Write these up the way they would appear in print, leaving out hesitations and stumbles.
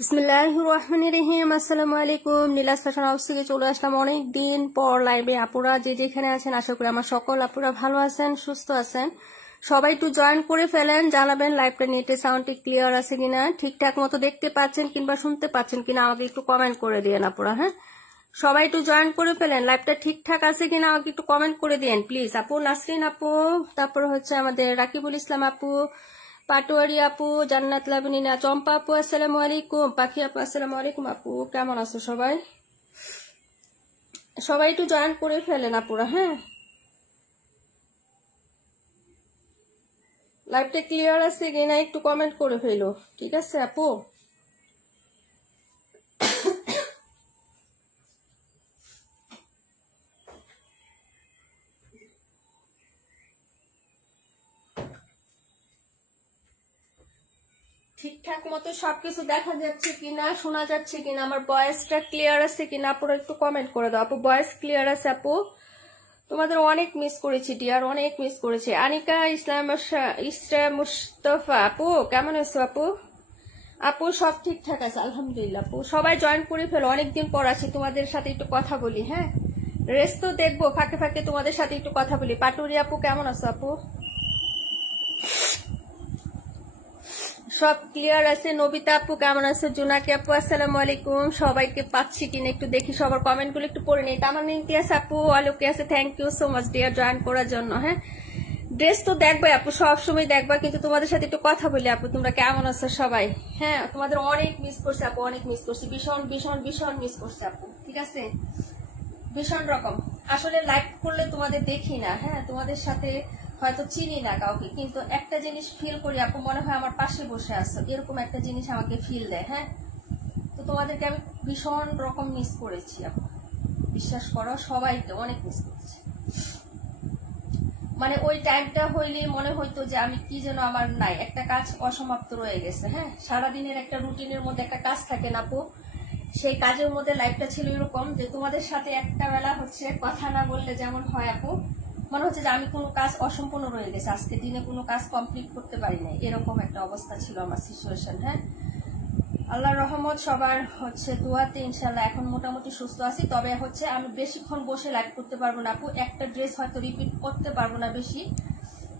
বিসমিল্লাহির রহমানির রহিম। আসসালামু আলাইকুম। নীলাস ফ্যাশন হাউস থেকে চলে আসলাম অনেক দিন পর লাইভে। আপুরা যে যেখানে আছেন আশা করি আমার সকল আপুরা ভালো আছেন, সুস্থ আছেন। সবাই একটু জয়েন করে ফেলেন, জানাবেন লাইভটা নেটে সাউন্ডটি ক্লিয়ার আছে কিনা, ঠিকঠাক মতো দেখতে পাচ্ছেন কিংবা শুনতে পাচ্ছেন কিনা আমাকে একটু কমেন্ট করে দিয়েন আপুরা। হ্যাঁ, সবাই একটু জয়েন করে ফেলেন, লাইভটা ঠিকঠাক আছে কিনা আমাকে একটু কমেন্ট করে দিয়েন প্লিজ। আপু নাসরিন আপু, তারপর হচ্ছে আমাদের রাকিবুল ইসলাম আপু, পাটোয়ারি আপু, জান্নাত লাবনীনা, চম্পা আপু আসসালামু আলাইকুম, পাখি আপু আসসালামু আলাইকুম। আপু কেমন আছো সবাই? সবাই একটু জয়েন করে ফেলেন আপুরা। হ্যাঁ, লাইভটা ক্লিয়ার আছে কিনা একটু কমেন্ট করে ফেলো, ঠিক আছে আপু? ঠিকঠাক মতো সবকিছু দেখা যাচ্ছে কিনা, শোনা যাচ্ছে কিনা, আমার ভয়েসটা ক্লিয়ার আছে কিনা আপুরা একটু কমেন্ট করে দাও। আপু ভয়েস ক্লিয়ার আছে আপু? তোমাদের অনেক মিস করেছি ডিয়ার, অনেক মিস করেছি। আনিকা ইসলাম মুস্তফা আপু কেমন আছো আপু? আপু সব ঠিকঠাক আছে আলহামদুলিল্লাহ। আপু সবাই জয়েন করে ফেলো, অনেকদিন পর আছি, তোমাদের সাথে একটু কথা বলি। হ্যাঁ, রেস্ট তো দেখবো, ফাঁকে ফাঁকে তোমাদের সাথে একটু কথা বলি। পাটুরি আপু কেমন আছো আপু? সব ক্লিয়ার আছে। নবিতা আপু কেমন আছে? জুনাকি আপু আসসালামু আলাইকুম। সবাইকে পাচ্ছি কিনা একটু দেখি, সবার কমেন্ট গুলো একটু পড়ে নেই। তামান্না ইমতিয়াজ আপু আলোকে আছে, thank you so much dear join করার জন্য। হ্যাঁ, ড্রেস তো দেখবে আপু, সবসময় দেখবা, কিন্তু তোমাদের সাথে একটু কথা বলি। আপু তোমরা কেমন আছো সবাই? হ্যাঁ, তোমাদের অনেক মিস করছে আপু, অনেক মিস করছি, ভীষণ ভীষণ ভীষণ মিস করছে আপু, ঠিক আছে? ভীষণ রকম। আসলে লাইভ করলে তোমাদের দেখি না, হ্যাঁ, তোমাদের সাথে হয়তো চিনি না কাউকে, কিন্তু একটা জিনিস ফিল করি আপু, মনে হয় আমার পাশে বসে আছো, এরকম একটা জিনিস আমাকে ফিল দেয়। হ্যাঁ, তো তোমাদেরকে আমি ভীষণ রকম মিস করেছি আপু, বিশ্বাস করো, সবাইকে অনেক মিস করেছি। মানে ওই টাইমটা হইলে মনে হইতো যে আমি কি যেন আমার নাই, একটা কাজ অসমাপ্ত রয়ে গেছে। হ্যাঁ, সারাদিনের একটা রুটিনের মধ্যে একটা কাজ থাকে না আপু, সেই কাজের মধ্যে লাইফটা ছিল এরকম যে তোমাদের সাথে একটা বেলা হচ্ছে কথা না বললে যেমন হয় আপু, মনে হচ্ছে যে আমি কোনো কাজ অসম্পূর্ণ রয়ে গেছে, আজকে দিনে কোনো কাজ কমপ্লিট করতে পারি নাই, এরকম একটা অবস্থা ছিল আমার সিচুয়েশন। হ্যাঁ, আল্লাহর রহমত সবার হচ্ছে দোয়াতে ইনশাল্লাহ এখন মোটামুটি সুস্থ আছি। তবে হচ্ছে আমি বেশিক্ষণ বসে লাইভ করতে পারবো না আপু, একটা ড্রেস হয়তো রিপিট করতে পারবো না বেশি,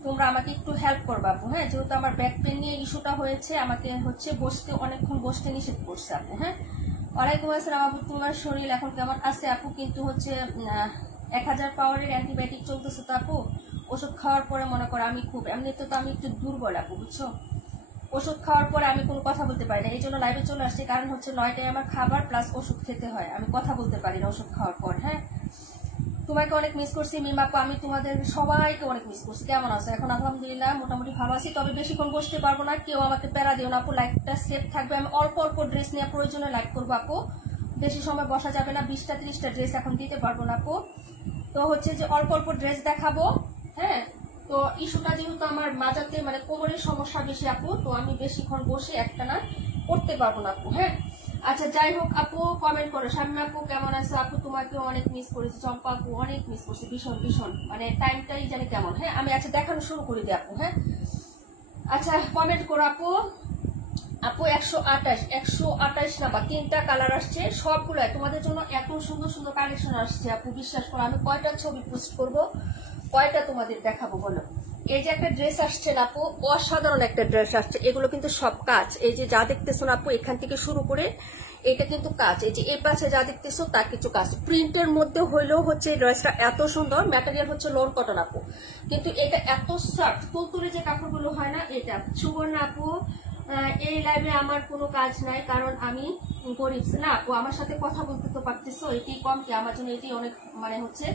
তোমরা আমাকে একটু হেল্প করবা আপু। হ্যাঁ, যেহেতু আমার ব্যাক পেন নিয়ে ইস্যুটা হয়েছে, আমাকে হচ্ছে বসতে অনেকক্ষণ বসতে নিষেধ করছে আপু। হ্যাঁ, ওয়ালাইকুম আসসালাম আপু, তোমার শরীর এখন কেমন আছে আপু? কিন্তু হচ্ছে 1000 পাওয়ারের অ্যান্টিবায়োটিক চলতেছে তো আপু, ওষুধ খাওয়ার পরে মনে করো আমি খুব, এমনিতে তো আমি একটু দুর্বল আপু, বুঝছো, ওষুধ খাওয়ার পরে আমি কোনো কথা বলতে পারি না, এই জন্য লাইভে চলে আসছি। কারণ হচ্ছে 9টায় আমার খাবার প্লাস ওষুধ খেতে হয়, আমি কথা বলতে পারি না ওষুধ খাওয়ার পর। হ্যাঁ, তোমাকে অনেক মিস করছি মিমাপু, আমি তোমাদের সবাইকে অনেক মিস করছি। কেমন আছো এখন? আলহামদুলিল্লাহ মোটামুটি ভালো আছি, তবে বেশিক্ষণ বসতে পারবো না, কেউ আমাকে প্যারা দিও না আপু, লাইভটা সেফ থাকবে। আমি অল্প অল্প ড্রেস নিয়ে প্রয়োজনে লাইভ করবো আপু, বেশি সময় বসা যাবে না, 20টা 30টা ড্রেস এখন দিতে পারবো না আপু। তো হচ্ছে যে অল্প অল্প ড্রেস দেখাবো। হ্যাঁ, তো ইস্যুটা যেহেতু আমার মাজাতে মানে কোমরের সমস্যা বেশি আপু, তো আমি বেশিক্ষণ বসে একটা না করতে পারবো না আপু। হ্যাঁ, আচ্ছা যাই হোক আপু, কমেন্ট করো। শামিমা আপু কেমন আছে আপু? তোমাকে অনেক মিস করেছি। চম্পা আপু অনেক মিস করছি, ভীষণ ভীষণ, মানে টাইমটাই জানি কেমন। হ্যাঁ, আমি আচ্ছা দেখানো শুরু করে দিই আপু। হ্যাঁ, আচ্ছা কমেন্ট করো আপু। আপু 128 না বা 3টা কালার আসছে, সবগুলো তোমাদের জন্য এত সুন্দর সুন্দর কালেকশন আসছে আপু, বিশ্বাস করো। আমি কয়টা ছবি পোস্ট করব, কয়টা তোমাদের দেখাবো বলো? এই যে একটা ড্রেস আসছে না আপু, অসাধারণ একটা ড্রেস আসছে, এগুলো কিন্তু সব কাজ, এই যে যা দেখতেছো না আপু এখান থেকে শুরু করে এটা কিন্তু কাজ, এই যে এই পাশে যা দেখতেছো তার কিছু কাজ, প্রিন্টের মধ্যে হইলেও হচ্ছে এই ড্রেসটা এত সুন্দর, ম্যাটেরিয়াল হচ্ছে লোন কটন আপু, কিন্তু এটা এত সফট, তুলতুলে যে কাপড়গুলো হয় না, এটা সুবর্ণা আপু। এই লাইভে আমার কোনো কাজ নাই, কারণ আমি গরিব না আপু, আমার সাথে কথা বলতে তো পারতেছো, এটি কম কি আমার জন্য, এটি অনেক মানে হচ্ছে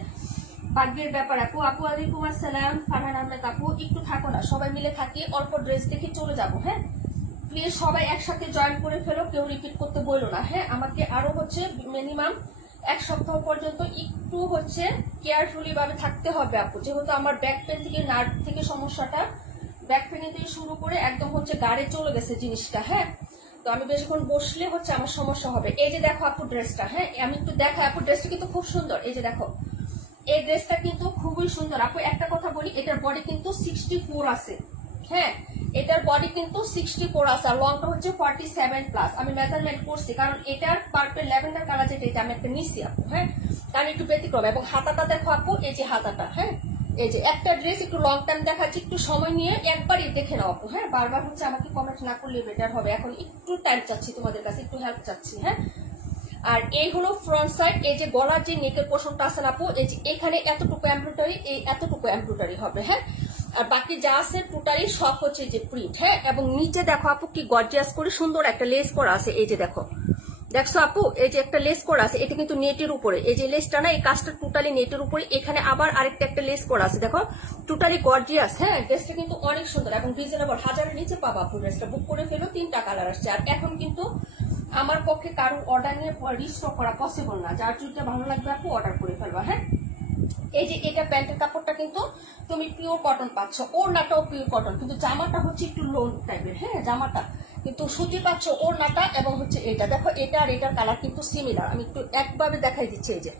ভাগ্যের ব্যাপার আপু। আপু আলাইকুম আসসালাম। ফারহান আহমেদ আপু একটু থাকো না, সবাই মিলে থাকি, অল্প ড্রেস দেখে চলে যাবো। হ্যাঁ, প্লিজ সবাই একসাথে জয়েন করে ফেলো, কেউ রিপিট করতে বলো না। হ্যাঁ, আমাকে আরো হচ্ছে মিনিমাম 1 সপ্তাহ পর্যন্ত একটু হচ্ছে কেয়ারফুলি ভাবে থাকতে হবে আপু, যেহেতু আমার ব্যাক পেন থেকে নার্ভ থেকে সমস্যাটা, ব্যাক পেন থেকে শুরু করে একদম হচ্ছে গাড়ে চলে গেছে জিনিসটা। হ্যাঁ, তো আমি বেশিক্ষণ বসলে হচ্ছে আমার সমস্যা হবে। এই যে দেখো আপু ড্রেসটা, হ্যাঁ আমি একটু দেখা আপু, ড্রেসটা কিন্তু খুব সুন্দর, এই যে দেখো এই ড্রেসটা কিন্তু খুবই সুন্দর আপু। একটা কথা বলি, এটার বডি কিন্তু 64 আছে। হ্যাঁ, এটার বডি কিন্তু 64 আছে আর লংটা হচ্ছে 47+। আমি মেজারমেন্ট করছি কারণ এটার পার্পল ল্যাভেন্ডার কালার যেটা এটা আমি একটা নিছি আপু, হ্যাঁ, কারণ একটু ব্যতিক্রম। এবং হাতাটা দেখো আপু, এই যে হাতাটা, হ্যাঁ, এই যে একটা ড্রেস একটু লং টাইম দেখাচ্ছি, একটু সময় নিয়ে একবারই দেখে নাও আপু, হ্যাঁ, বারবার হচ্ছে আমাকে কমেন্ট না করলে বেটার হবে। এখন একটু টাইম চাচ্ছি তোমাদের কাছে, একটু হেল্প চাচ্ছি, হ্যাঁ। আর এই হলো ফ্রন্ট সাইড। এই যে গলার যে নেকের পোর্শনটা আছে না আপু, এই যে এখানে এতটুকু এমব্রয়ডারি, এই এতটুকু এমব্রয়ডারি হবে, হ্যাঁ। আর বাকি যা আছে টোটালি সব হচ্ছে যে প্রিন্ট, হ্যাঁ। এবং নিচে দেখো আপু কি গর্জিয়াস করে সুন্দর একটা লেস করা আছে, এই যে দেখো, দেখছো আপু, এই যে একটা লেস করা আছে, এটা কিন্তু নেটের উপরে, এই যে লেসটা না, এই কাজটা টোটালি নেটের উপরে। এখানে আবার আরেকটা একটা লেস করা আছে, দেখো টোটালি গর্জিয়াস, হ্যাঁ। ড্রেসটা কিন্তু অনেক সুন্দর এবং রিজনেবল, 1000-এর নিচে পাবা আপু। ড্রেসটা বুক করে ফেলো, 3টা কালার আসছে। আর এখন কিন্তু আমার পক্ষে কারো অর্ডার নিয়ে রিস্টক করা পসিবল না, যার যেটা ভালো লাগবে আপু অর্ডার করে ফেলবা, হ্যাঁ। এই যে এটা প্যান্টের কাপড়টা কিন্তু তুমি পিওর কটন পাচ্ছ, ওড়নাটাও পিওর কটন, কিন্তু জামাটা হচ্ছে একটু লোন টাইপের, হ্যাঁ, জামাটা কিন্তু সুতি পাচ্ছ, ওড়নাটা এবং হচ্ছে এটা দেখো, এটা আর এটার কালার কিন্তু সিমিলার। আমি একটু একভাবে দেখাই দিচ্ছি, এই যে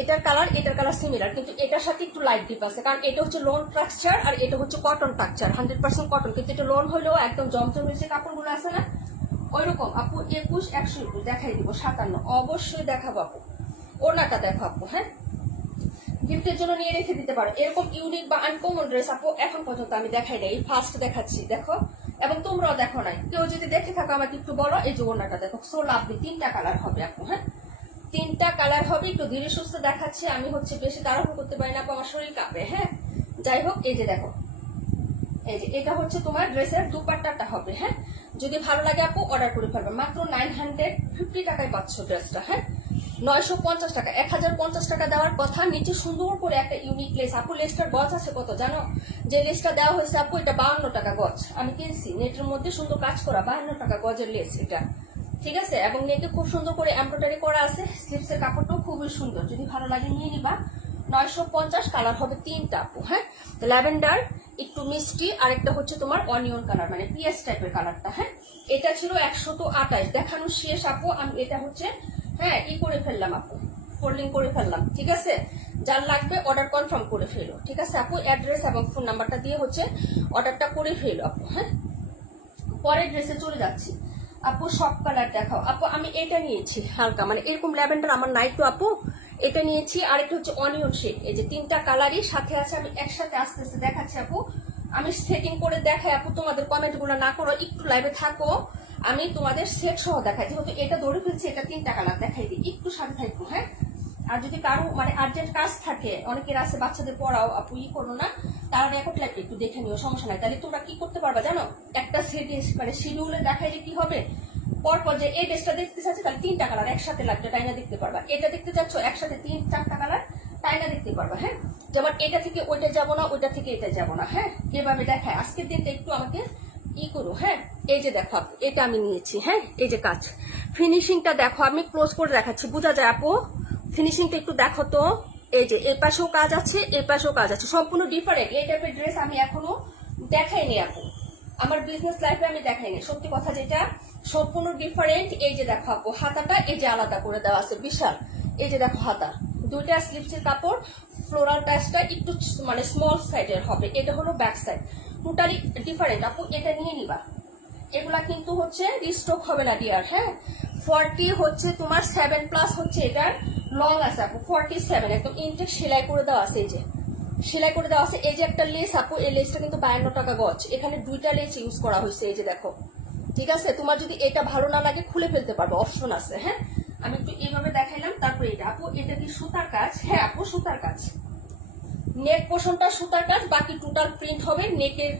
এটার কালার সিমিলার, কিন্তু এটার সাথে একটু লাইট ডিপ আছে, কারণ এটা হচ্ছে লোন টেক্সচার আর এটা হচ্ছে কটন টেক্সচার, 100% কটন। কিন্তু এটা লোন হলেও একদম জমজমের যে কাপড়গুলো আছে না ওইরকম আপু। 21, 121 দেখাই দিব, 57 অবশ্যই দেখাবো আপু। ওড়নাটা দেখো আপু, হ্যাঁ, গিফটের জন্য নিয়ে রেখে দিতে পারো। এরকম ইউনিক বা আনকমন ড্রেস আপু এখন পর্যন্ত আমি দেখাই নাই, ফার্স্ট দেখাচ্ছি, দেখো। এবং তোমরাও দেখো নাই, কেউ যদি দেখে থাকো আমাকে একটু বলো। এই যে ওড়নাটা দেখো, সো লাভলি, 3টা কালার হবে আপু, হ্যাঁ, 3টা কালার হবে। একটু ধীরে সুস্থ দেখাচ্ছি, আমি হচ্ছে বেশি তাড়াহুড়ো করতে পারি না আপু, আমার শরীর কাঁপে, হ্যাঁ। যাই হোক, এই যে দেখো, এই যে এটা হচ্ছে তোমার ড্রেসের দুপাট্টাটা হবে, হ্যাঁ। যদি ভালো লাগে আপু অর্ডার করে ফেলবে, মাত্র 950 টাকায় পাচ্ছ ড্রেসটা, হ্যাঁ। 950 টাকা, 1050 টাকা দেওয়ার কথা। নিচে সুন্দর করে একটা ইউনিক লেস আপু, লেসটার গজ আছে কত জানো? যে লেসটা দেওয়া হয়েছে আপু, এটা 52 টাকা গজ। আমি কিনছি নেটের মধ্যে, সুন্দর কাজ করা, 52 টাকা গজের লেস এটা, ঠিক আছে। এবং নেটে খুব সুন্দর করে এমব্রয়ডারি করা আছে, স্লিপসের কাপড়টাও খুবই সুন্দর, যদি ভালো লাগে নিয়ে নিবা। 950, কালার হবে 3টা আপু, হ্যাঁ। ল্যাভেন্ডার, একটু মিষ্টি, আর একটা হচ্ছে তোমার অনিয়ন কালার, মানে পিএস টাইপের কালারটা, হ্যাঁ। এটা ছিল 128, দেখানো শেষ আপু। আমি এটা হচ্ছে, হ্যাঁ, ই করে ফেললাম আপু, ফোল্ডিং করে ফেললাম, ঠিক আছে। যার লাগবে অর্ডার কনফার্ম করে ফেলো, ঠিক আছে আপু। অ্যাড্রেস এবং ফোন নাম্বারটা দিয়ে হচ্ছে অর্ডারটা করে ফেলো আপু, হ্যাঁ। পরের ড্রেসে চলে যাচ্ছি আপু। সব কালার দেখাও আপু। আমি এটা নিয়েছি হালকা, মানে এরকম ল্যাভেন্ডার আমার নাই তো আপু, এটা নিয়েছি। আর একটা হচ্ছে অনিয়ন শেড, এই যে 3টা কালারই সাথে আছে। আমি একসাথে আস্তে আস্তে দেখাচ্ছি আপু, আমি সেটিং করে দেখাই আপু। তোমাদের কমেন্ট গুলো না করো, একটু লাইভে থাকো, আমি তোমাদের সেট সহ দেখাই। যেহেতু এটা ধরে ফেলছি, এটা 3টা কালার দেখাই দিই, একটু সাথে থাকবো, হ্যাঁ। আর যদি কারো মানে আর্জেন্ট কাজ থাকে, অনেকের আছে বাচ্চাদের পড়াও আপু, ই করো না, তারা রেকর্ড লাইভ একটু দেখে নিও, সমস্যা নাই। তাহলে তোমরা কি করতে পারবা জানো, একটা সেট মানে শিডিউলে দেখাইলে কি হবে, পরপর যে এই ড্রেসটা দেখতে চাচ্ছ, তাহলে 3টা কালার একসাথে লাগবে, তাই না দেখতে পারবা। এটা দেখতে চাচ্ছ, একসাথে 3-4টা কালার তাই না দেখতে পারবা, হ্যাঁ। যেমন এটা থেকে ওইটা যাবো না, ওইটা থেকে এটা যাবো না, হ্যাঁ, এভাবে দেখায়। আজকের দিনটা একটু আমাকে ই করো, হ্যাঁ। এই যে দেখো আপু, এটা আমি নিয়েছি, হ্যাঁ। এই যে কাজ, ফিনিশিংটা দেখো, আমি ক্লোজ করে দেখাচ্ছি, বোঝা যায় আপু। ফিনিশিংটা একটু দেখো তো, এই যে এই পাশেও কাজ আছে, এই পাশেও কাজ আছে, সম্পূর্ণ ডিফারেন্ট। এই টাইপের ড্রেস আমি এখনো দেখাইনি আপু, আমার বিজনেস লাইফে আমি দেখাইনি, সত্যি কথা যেটা, সম্পূর্ণ ডিফারেন্ট। এই যে দেখো আপু, হাতাটা এই যে আলাদা করে দেওয়া আছে, বিশাল। এই যে দেখো হাতা, 2টা স্লিপসের কাপড়, ফ্লোরাল প্যাচটা একটু মানে স্মল সাইজের হবে। এটা হলো ব্যাক সাইড, টোটালি ডিফারেন্ট আপু, এটা নিয়ে নিবা। এগুলা কিন্তু হচ্ছে রিস্টক হবে না ডিয়ার, হ্যাঁ। 40 হচ্ছে তোমার 7+ হচ্ছে এটার লং আছে আপু, 47 একদম ইনটেক সেলাই করে দেওয়া আছে, এই যে সেলাই করে দেওয়া আছে। এই যে একটা লেস আপু, এই লেসটা কিন্তু 52 টাকা গজ, এখানে 2টা লেস ইউজ করা হয়েছে, এই যে দেখো, ঠিক আছে। তোমার যদি এটা ভালো না লাগে খুলে ফেলতে পারবে, অপশন আছে, হ্যাঁ। আমি একটু এইভাবে দেখাইলাম। তারপরে এটা আপু, এটা কি সুতার কাজ? হ্যাঁ আপু, সুতার কাজ, নেক পোর্শনটা সুতার কাজ, বাকি টোটাল প্রিন্ট হবে। নেকের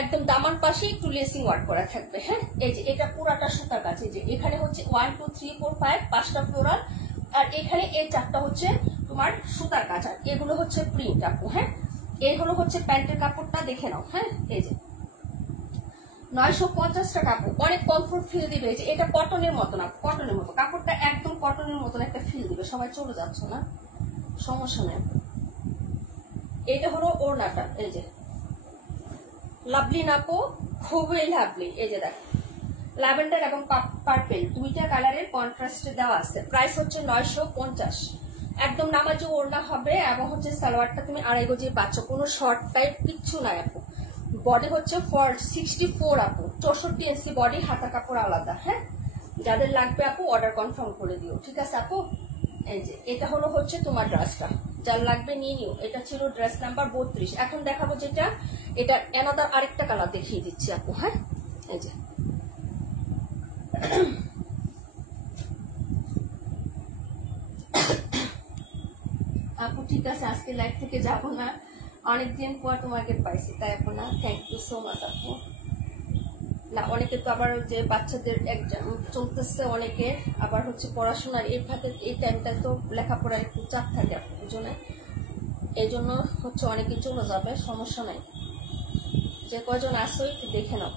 একদম দামান পাশে একটু লেসিং ওয়ার্ক করা থাকবে, হ্যাঁ। এই যে এটা পুরাটা সুতার কাজ, এই যে এখানে হচ্ছে 1 2 3 4 5 5টা ফ্লোরাল, আর এখানে এই 4টা হচ্ছে তোমার সুতার কাজ, আর এগুলো হচ্ছে প্রিন্ট আপু, হ্যাঁ। এই হলো হচ্ছে প্যান্টের কাপড়টা, দেখে নাও, হ্যাঁ। এই যে 950 টাকা আপু, অনেক কমফোর্ট ফিল দিবে। এই যে এটা কটনের মতো না, কটনের মতো কাপড়টা, একদম কটনের মতন একটা ফিল দিবে। সবাই চলে যাচ্ছ না, সমস্যা নেই। এটা হলো ওড়নাটা, এই যে লাভলি নাপো, খুবই লাভলি। এই যে দেখো, ল্যাভেন্ডার এবং পার্পেল 2টা কালারের কন্ট্রাস্টে দেওয়া আছে। প্রাইস হচ্ছে 950, একদম নামাজি ওড়না হবে। এবং হচ্ছে সালোয়ারটা তুমি 2.5 গজি পাচ্ছ, কোনো শর্ট টাইপ কিচ্ছু নাই আপু, বডি হচ্ছে 64 আপু, 64 ইঞ্চি বডি, হাতা কাপড় আলাদা। হ্যাঁ, যাদের লাগবে আপু অর্ডার কনফার্ম করে দিও, ঠিক আছে আপু। এই যে এটা হচ্ছে তোমার ড্রেসটা, যার লাগবে নিয়ে নিও। এটা ছিল ড্রেস নাম্বার 32। এখন দেখাবো যেটা, এটা অ্যানাদার আরেকটা কালার দেখিয়ে দিচ্ছি আপু। হ্যাঁ, এই যে আপু ঠিক আছে, আজকে লাইভ থেকে যাবো না, অনেকদিন পর তোমাকে পাইছি, তাই আপু না, থ্যাংক ইউ সো মাচ আপু। না অনেকে তো আবার যে বাচ্চাদের এক্সাম চলতেছে, অনেকে আবার হচ্ছে পড়াশোনার এই টাইমটা তো লেখাপড়ার একটু চাপ থাকে আপু, বুঝলে, এই জন্য হচ্ছে অনেকে চলে যাবে, সমস্যা নাই। যে কয়জন আসো একটু দেখে নাও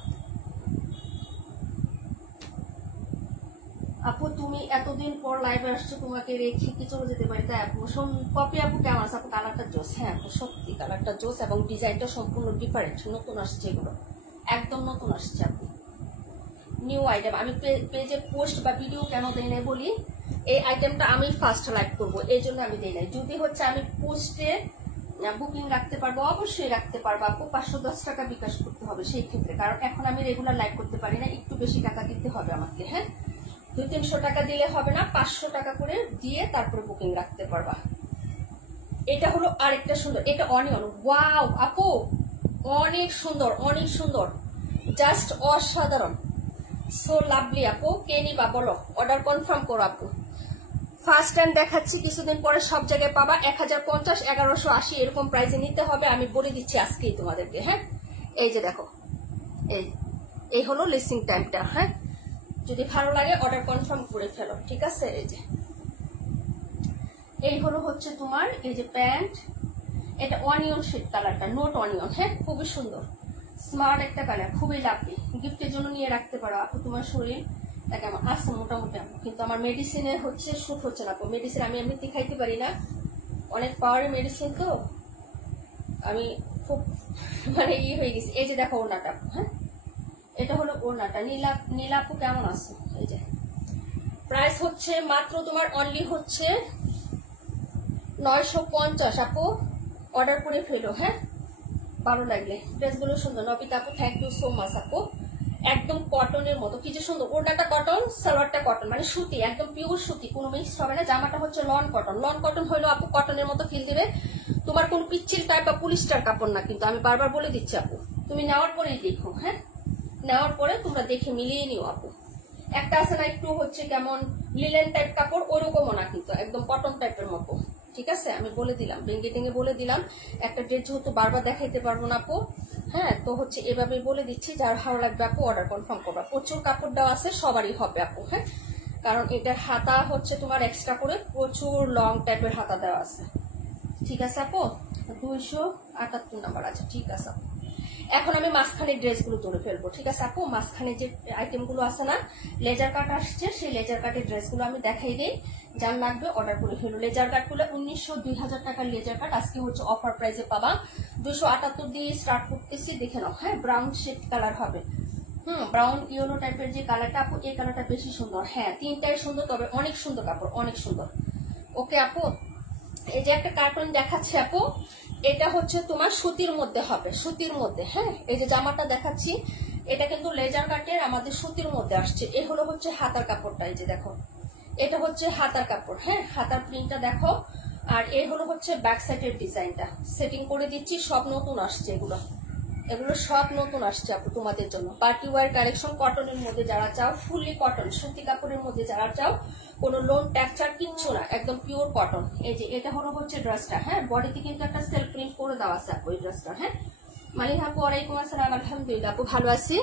আপু। তুমি এতদিন পর লাইভে আসছো, তোমাকে রেখে কি চলে যেতে পারি, তাই আপু। পপি আপু কেমন আছে আপু? কালারটা জোস। হ্যাঁ আপু, সত্যি কালারটা জোস এবং ডিজাইনটা সম্পূর্ণ ডিফারেন্ট, নতুন আসছে, এগুলো একদম নতুন আসছে আপু, নিউ আইটেম। আমি পেজে পোস্ট বা ভিডিও কেন দেই নাই বলি, এই আইটেমটা আমি ফার্স্ট লাইভ করবো, এই জন্য আমি দেই নাই। যদি হচ্ছে আমি পোস্টে বুকিং রাখতে পারবো, অবশ্যই রাখতে পারবো আপু। 510 টাকা বিকাশ করতে হবে সেই ক্ষেত্রে, কারণ এখন আমি রেগুলার লাইভ করতে পারি না, একটু বেশি টাকা দিতে হবে আমাকে। হ্যাঁ, 200-300 টাকা দিলে হবে না, 500 টাকা করে দিয়ে তারপরে বুকিং রাখতে পারবা। এটা হলো আরেকটা সুন্দর, এটা অনিয়ন। ওয়াও আপু, অনেক সুন্দর, অনেক সুন্দর, জাস্ট অসাধারণ, সো লাভলি আপু। কে নিবা বলো, অর্ডার কনফার্ম করো আপু। ফার্স্ট টাইম দেখাচ্ছি, কিছুদিন পরে সব জায়গায় পাবা। 1050, 1180 এরকম প্রাইসে নিতে হবে, আমি বলে দিচ্ছি আজকেই তোমাদেরকে। হ্যাঁ, এই যে দেখো, এই হলো লিস্টিং টাইমটা। হ্যাঁ, যদি ভালো লাগে অর্ডার কনফার্ম করে ফেলো, ঠিক আছে। এই হলো হচ্ছে তোমার এই যে প্যান্ট, এটা অনিয়ন শেড কালারটা, নোট অনিয়ন। হ্যাঁ, খুবই সুন্দর, স্মার্ট একটা কালার, খুবই লাভলি, গিফটের জন্য নিয়ে রাখতে পারো আপু। তোমার শরীর কেমন আছে? মোটামুটি আপু, কিন্তু আমার মেডিসিনের হচ্ছে শুট হচ্ছে না আপু। মেডিসিন আমি এমনিতে খাইতে পারি না, অনেক পাওয়ারের মেডিসিন তো, আমি খুব মানে হয়ে গেছি। এই যে দেখো ওড়নাটা। হ্যাঁ, এটা হলো ওড়নাটা। নীলা আপু কেমন আছে? এই যে প্রাইস হচ্ছে মাত্র তোমার অনলি হচ্ছে 950 আপু, অর্ডার করে ফেলো। হ্যাঁ, ভালো লাগলে, ড্রেসগুলো সুন্দর। নবিতা আপু থ্যাংক ইউ সো মাচ আপু। একদম কটনের মতো, কি যে সুন্দর। ওড়নাটা কটন, সালোয়ারটা কটন, মানে সুতি, একদম পিওর সুতি, কোনো মিক্স হবে না। জামাটা হচ্ছে লন কটন। লন কটন হইলো আপু কটনের মতো ফিল দিবে, তোমার কোন পিচ্ছিল টাইপ বা পুলিস্টার কাপড় না, কিন্তু আমি বারবার বলে দিচ্ছি আপু, তুমি নেওয়ার পরেই দেখো। হ্যাঁ, নেওয়ার পরে তোমরা দেখে মিলিয়ে নিও আপু। একটা আছে না একটু হচ্ছে কেমন লিলেন টাইপ কাপড়, ওইরকমও না, কিন্তু একদম কটন টাইপের মতো, ঠিক আছে। আমি বলে দিলাম, ভেঙে টেঙে বলে দিলাম, একটা ড্রেস যেহেতু বারবার দেখাইতে পারবো না আপু। হ্যাঁ, তো হচ্ছে এভাবে বলে দিচ্ছি, যার ভালো লাগবে আপু অর্ডার কনফার্ম করবা। প্রচুর কাপড় দেওয়া আছে, সবারই হবে আপু। হ্যাঁ, কারণ এটার হাতা হচ্ছে তোমার এক্সট্রা করে প্রচুর লং টাইপের হাতা দেওয়া আছে, ঠিক আছে আপু। 278 নাম্বার আছে, ঠিক আছে আপু। এখন আমি মাঝখানের ড্রেসগুলো তুলে ফেলবো, ঠিক আছে আপু। মাঝখানে যে আইটেমগুলো আছে না, লেজার কাট আসছে, সেই লেজার কাটের ড্রেসগুলো আমি দেখাই দিই, যার লাগবে অর্ডার করে ফেলো। লেজার কাটগুলো 1900-2000 টাকার লেজার কাট, আজকে হচ্ছে অফার প্রাইসে পাবা। 278 দিয়ে স্টার্ট করতেছি, দেখে নাও। হ্যাঁ, ব্রাউন শেড কালার হবে। ব্রাউন ইয়েলো টাইপের যে কালারটা আপু, এই কালারটা বেশি সুন্দর। হ্যাঁ, তিনটাই সুন্দর, তবে অনেক সুন্দর কাপড়, অনেক সুন্দর। ওকে আপু, এই যে একটা কার্টুন দেখাচ্ছে আপু, এটা হচ্ছে তোমার সুতির মধ্যে হবে, সুতির মধ্যে। হ্যাঁ, এই যে জামাটা দেখাচ্ছি, এটা কিন্তু লেজার কাটের আমাদের সুতির মধ্যে আসছে। এ হলো হচ্ছে হাতার কাপড়টা, এই যে দেখো, এটা হচ্ছে হাতার কাপড়। হ্যাঁ, হাতার প্রিন্টটা দেখো, আর এ হলো হচ্ছে ব্যাক সাইডের ডিজাইনটা। সেটিং করে দিচ্ছি, সব নতুন আসছে, এগুলো সব নতুন আসছে আপু তোমাদের জন্য। পার্টি ওয়ার কালেকশন, কটনের মধ্যে যারা চাও, ফুললি কটন সুতি কাপড়ের মধ্যে যারা চাও, কোনো লোন টেক্সচার কিচ্ছু না, একদম পিওর কটন। এই যে এটা হলো হচ্ছে ড্রেসটা। হ্যাঁ, বডিতে কিন্তু একটা সেলফ প্রিন্ট করে দেওয়া আছে আপু এই ড্রেসটা। হ্যাঁ, মালিহা আপু ওয়ালাইকুম আসসালাম, আলহামদুলিল্লাহ আপু ভালো আছি।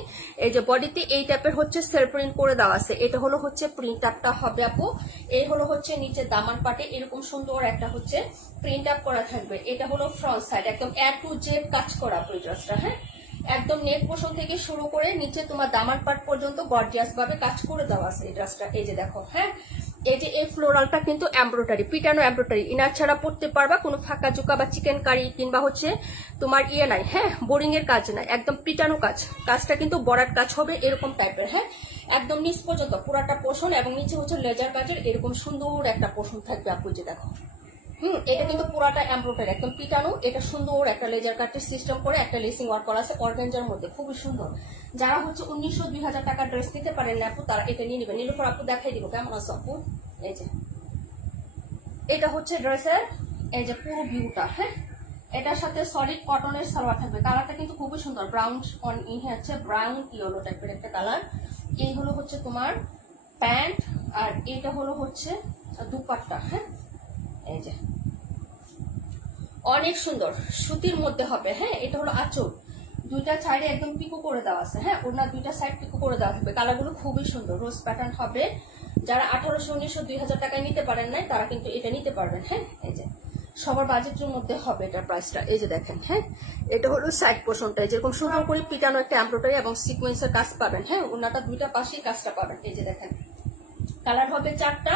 এই যে বডিতে এই টাইপের হচ্ছে সেলফ প্রিন্ট করে দেওয়া আছে, এটা হলো হচ্ছে প্রিন্ট আপটা হবে আপু। এই হলো হচ্ছে নিচে দামান পাটে এরকম সুন্দর একটা হচ্ছে প্রিন্ট আপ করা থাকবে। এটা হলো ফ্রন্ট সাইড, একদম A to Z কাজ করা আপু এই ড্রেসটা। হ্যাঁ, একদম নেক পোষণ থেকে শুরু করে নিচে তোমার দামান পাট পর্যন্ত গর্জিয়াস ভাবে কাজ করে দেওয়া আছে এই ড্রেসটা। এই যে দেখো। হ্যাঁ, এই যে এই ফ্লোরালটা কিন্তু এমব্রয়ডারি, পিটানো এমব্রয়ডারি, ইনার ছাড়া পড়তে পারবা, কোনো ফাঁকা জুকা বা চিকেন কারি কিংবা হচ্ছে তোমার ইয়ে নাই। হ্যাঁ, বোরিং এর কাজ নাই, একদম পিটানো কাজ। কাজটা কিন্তু বরাট কাজ হবে এরকম টাইপের। হ্যাঁ, একদম নিচ পর্যন্ত পুরাটা পোষণ, এবং নিচে হচ্ছে লেজার কাজের এরকম সুন্দর একটা পোষণ থাকবে আপু। যে দেখো, এটা কিন্তু পুরাটা এমব্রয়ডারি একদম পিটানো, এটা সুন্দর একটা লেজার কাটের সিস্টেম করে একটা লেসিং ওয়ার্ক করা আছে অর্গানজার মধ্যে, খুবই সুন্দর। যারা হচ্ছে 1900-2000 টাকার ড্রেস নিতে পারেন না আপু, তারা এটা নিয়ে নেবেন। নীলুফার আপু দেখাই দিব কেমন আছে আপু। এই যে এটা হচ্ছে ড্রেসের এই যে পুরো ভিউটা। হ্যাঁ, এটার সাথে সলিড কটনের সালোয়ার থাকবে। কালারটা কিন্তু খুবই সুন্দর, ব্রাউন হচ্ছে ব্রাউন ইয়েলো টাইপের একটা কালার। এই হলো হচ্ছে তোমার প্যান্ট, আর এটা হলো হচ্ছে দুপাট্টা। হ্যাঁ, এই যে অনেক সুন্দর সুতির মধ্যে হবে। হ্যাঁ, এটা হলো আঁচল, দুইটা সাইডে একদম পিকো করে দেওয়া আছে। হ্যাঁ, ওনার দুইটা সাইড পিকো করে দেওয়া থাকবে। কালারগুলো খুবই সুন্দর, রোজ প্যাটার্ন হবে। যারা 1800, 1900, 2000 টাকায় নিতে পারেন নাই, তারা কিন্তু এটা নিতে পারবেন। হ্যাঁ, এই যে সবার বাজেটের মধ্যে হবে এটার প্রাইসটা। এই যে দেখেন, হ্যাঁ এটা হলো সাইড পোর্শনটা, যেরকম সুন্দর করে পিটানো একটা এমব্রয়ডারি এবং সিকোয়েন্সের কাজ পাবেন। হ্যাঁ, ওনাটা দুইটা পাশেই কাজটা পাবেন। এই যে দেখেন, কালার হবে 4টা।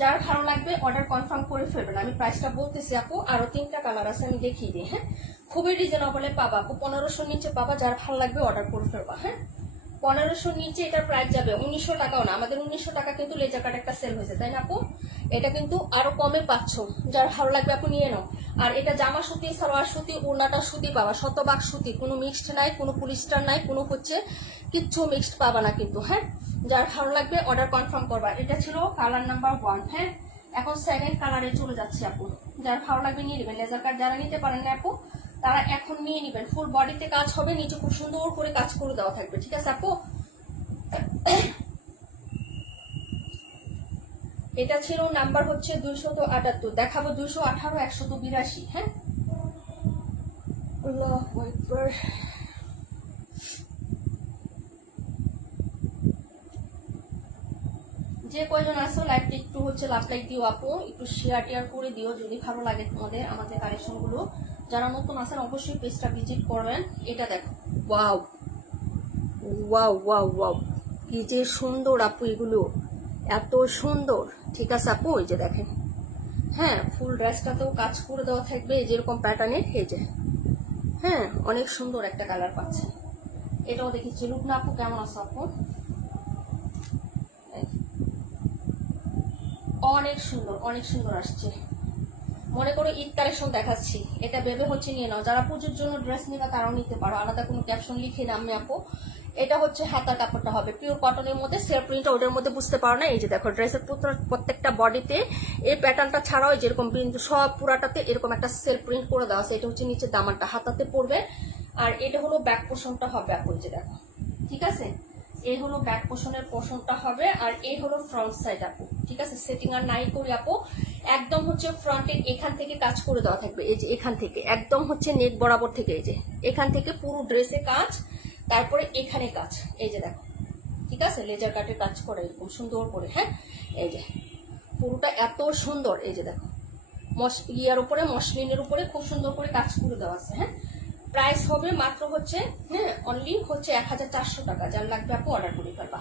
যার ভালো লাগবে অর্ডার কনফার্ম করে ফেলবেন। আমি প্রাইসটা বলতেছি আপু, আরো 3টা কালার আছে, আমি দেখিয়ে দিই। হ্যাঁ, খুবই রিজনেবলে পাবা আপু, 1500 নিচে পাবা। যার ভালো লাগবে অর্ডার করে ফেলবা। হ্যাঁ, 1500 নিচে এটার প্রাইস যাবে। 1900 টাকাও না, আমাদের 1900 টাকা কিন্তু লেজার কাট একটা সেল হয়েছে, তাই না আপু? এটা কিন্তু আরো কমে পাচ্ছ। যার ভালো লাগবে আপু নিয়ে নাও। আর এটা জামা সুতি, সালোয়ার সুতি, ওড়নাটা সুতি পাবা, শতভাগ সুতি, কোনো মিক্সড নাই, কোনো পলিস্টার নাই, কোনো হচ্ছে কিচ্ছু মিক্সড পাবা না কিন্তু। হ্যাঁ, যার ভালো লাগবে অর্ডার কনফার্ম করবা। এটা ছিল কালার নাম্বার 1। হ্যাঁ, এখন সেকেন্ড কালারে চলে যাচ্ছে আপু। যার ভালো লাগবে নিয়ে নেবেন। লেজার কাট যারা নিতে পারেন না আপু, তারা এখন নিয়ে নেবেন। ফুল বডিতে কাজ হবে, নিচে খুব সুন্দর করে কাজ করে দেওয়া থাকবে। ঠিক আছে আপু? এটা ছিল নাম্বার হচ্ছে 278, দেখাবো 218, 182। হ্যাঁ, যে কয়জন আসো লাইভটা একটু হচ্ছে লাইক দিও আপু, একটু শেয়ার টিয়ার করে দিও যদি ভালো লাগে তোমাদের আমাদের কালেকশন গুলো। যারা নতুন আছেন অবশ্যই পেজটা ভিজিট করবেন। এটা দেখো, ওয়াও ওয়াও ওয়াও ওয়াও, কি যে সুন্দর আপু, এগুলো এত সুন্দর। ঠিক আছে আপু, এই যে দেখেন, হ্যাঁ ফুল ড্রেসটাতেও কাজ করে দেওয়া থাকবে যেরকম প্যাটার্নের। এই যে হ্যাঁ, অনেক সুন্দর একটা কালার পাচ্ছে। এটাও দেখেছি। রূপনা আপু কেমন আছো আপু? অনেক সুন্দর, অনেক সুন্দর আসছে। মনে করো ঈদ কালেকশন দেখাচ্ছি, এটা ভেবে হচ্ছে নিয়ে নাও। যারা পুজোর জন্য ড্রেস নিবে তারাও নিতে পারো, আলাদা কোনো ক্যাপশন লিখে নামে আপু। এটা হচ্ছে হাতার কাপড়টা হবে পিওর কটনের মধ্যে, সেলফ প্রিন্টটা ওটার মধ্যে বুঝতে পারো না। এই যে দেখো, ড্রেসের প্রত্যেকটা বডিতে এই প্যাটার্নটা ছাড়াও যেরকম বিন্দু সব পুরাটাতে এরকম একটা সেলফ প্রিন্ট করে দেওয়া আছে। এটা হচ্ছে নিচে দামানটা হাতাতে পড়বে, আর এটা হলো ব্যাক পোর্শনটা হবে আপু। এই যে দেখো, ঠিক আছে, এই হলো ব্যাক পোর্শনের পোর্শনটা হবে, আর এই হলো ফ্রন্ট সাইড আপু। ঠিক আছে, সেটিং আর নাই করি আপু, একদম হচ্ছে ফ্রন্টে এখান থেকে কাজ করে দেওয়া থাকবে। এই যে এখান থেকে একদম হচ্ছে নেক বরাবর থেকে, এই যে এখান থেকে পুরো ড্রেসে কাজ, তারপরে এখানে কাজ। এই যে দেখো, ঠিক আছে, লেজার কাটের কাজ করে এরকম সুন্দর করে। হ্যাঁ, এই যে পুরোটা এত সুন্দর। এই যে দেখো, ইয়ার উপরে মসলিনের উপরে খুব সুন্দর করে কাজ করে দেওয়া আছে। হ্যাঁ, প্রাইস হবে মাত্র হচ্ছে হ্যাঁ অনলি হচ্ছে 1400 টাকা। যার লাগবে আপু অর্ডার করে ফেলবা।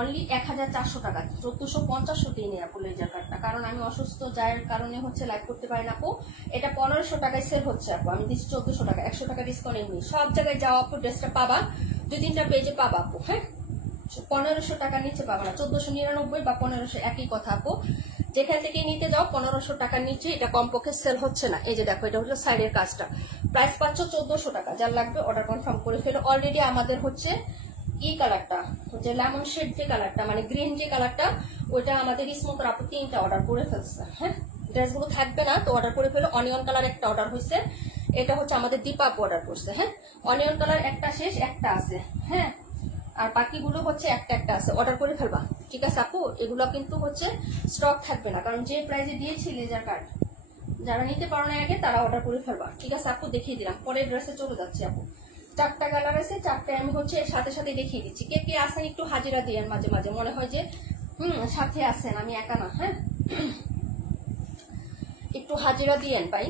অনলি 1400 টাকা, 1450 দিয়ে নিয়ে আপু লেজার কাটটা, কারণ আমি অসুস্থ, যার কারণে হচ্ছে লাইভ করতে পারি না আপু। এটা 1500 টাকায় সেল হচ্ছে আপু, আমি দিচ্ছি 1400 টাকা, 100 টাকা ডিসকাউন্ট এমনি। সব জায়গায় যাওয়া আপু, ড্রেসটা পাবা 2-3টা পেজে পাবা আপু। হ্যাঁ, 1500 টাকার নিচে পাবা না, 1499 বা 1500 একই কথা আপু। যেখান থেকে নিতে যাও 1500 টাকার নিচে এটা কমপক্ষে সেল হচ্ছে না। এই যে দেখো, এটা হলো সাইডের কাজটা, প্রাইস পাচ্ছ 1400 টাকা। যার লাগবে অর্ডার কনফার্ম করে ফেলো। অলরেডি আমাদের হচ্ছে ই কালারটা, যে লেমন শেড যে কালারটা, মানে গ্রিন যে কালারটা, ওইটা আমাদের স্মোকার আপু 3টা অর্ডার করে ফেলছে। হ্যাঁ, ড্রেসগুলো থাকবে না তো অর্ডার করে ফেলো। অনিয়ন কালার একটা অর্ডার হয়েছে, এটা হচ্ছে আমাদের দীপা আপু অর্ডার করছে। হ্যাঁ, অনিয়ন কালার একটা শেষ, একটা আছে। হ্যাঁ, আর বাকিগুলো হচ্ছে একটা একটা আছে, অর্ডার করে ফেলবা। ঠিক আছে আপু, এগুলো কিন্তু হচ্ছে স্টক থাকবে না, কারণ যে প্রাইসে দিয়েছি লেজার কার্ড, যারা নিতে পারো না আগে তারা অর্ডার করে ফেলবা। ঠিক আছে আপু, দেখিয়ে দিলাম। পরের ড্রেসে চলে যাচ্ছি আপু। 4টা কালার আছে, 4টায় আমি হচ্ছে সাথে সাথে দেখিয়ে দিচ্ছি। কে কে আসেন একটু হাজিরা দিয়ে, মাঝে মাঝে মনে হয় যে সাথে আসেন, আমি একা না। হ্যাঁ, একটু হাজিরা দিয়েন ভাই,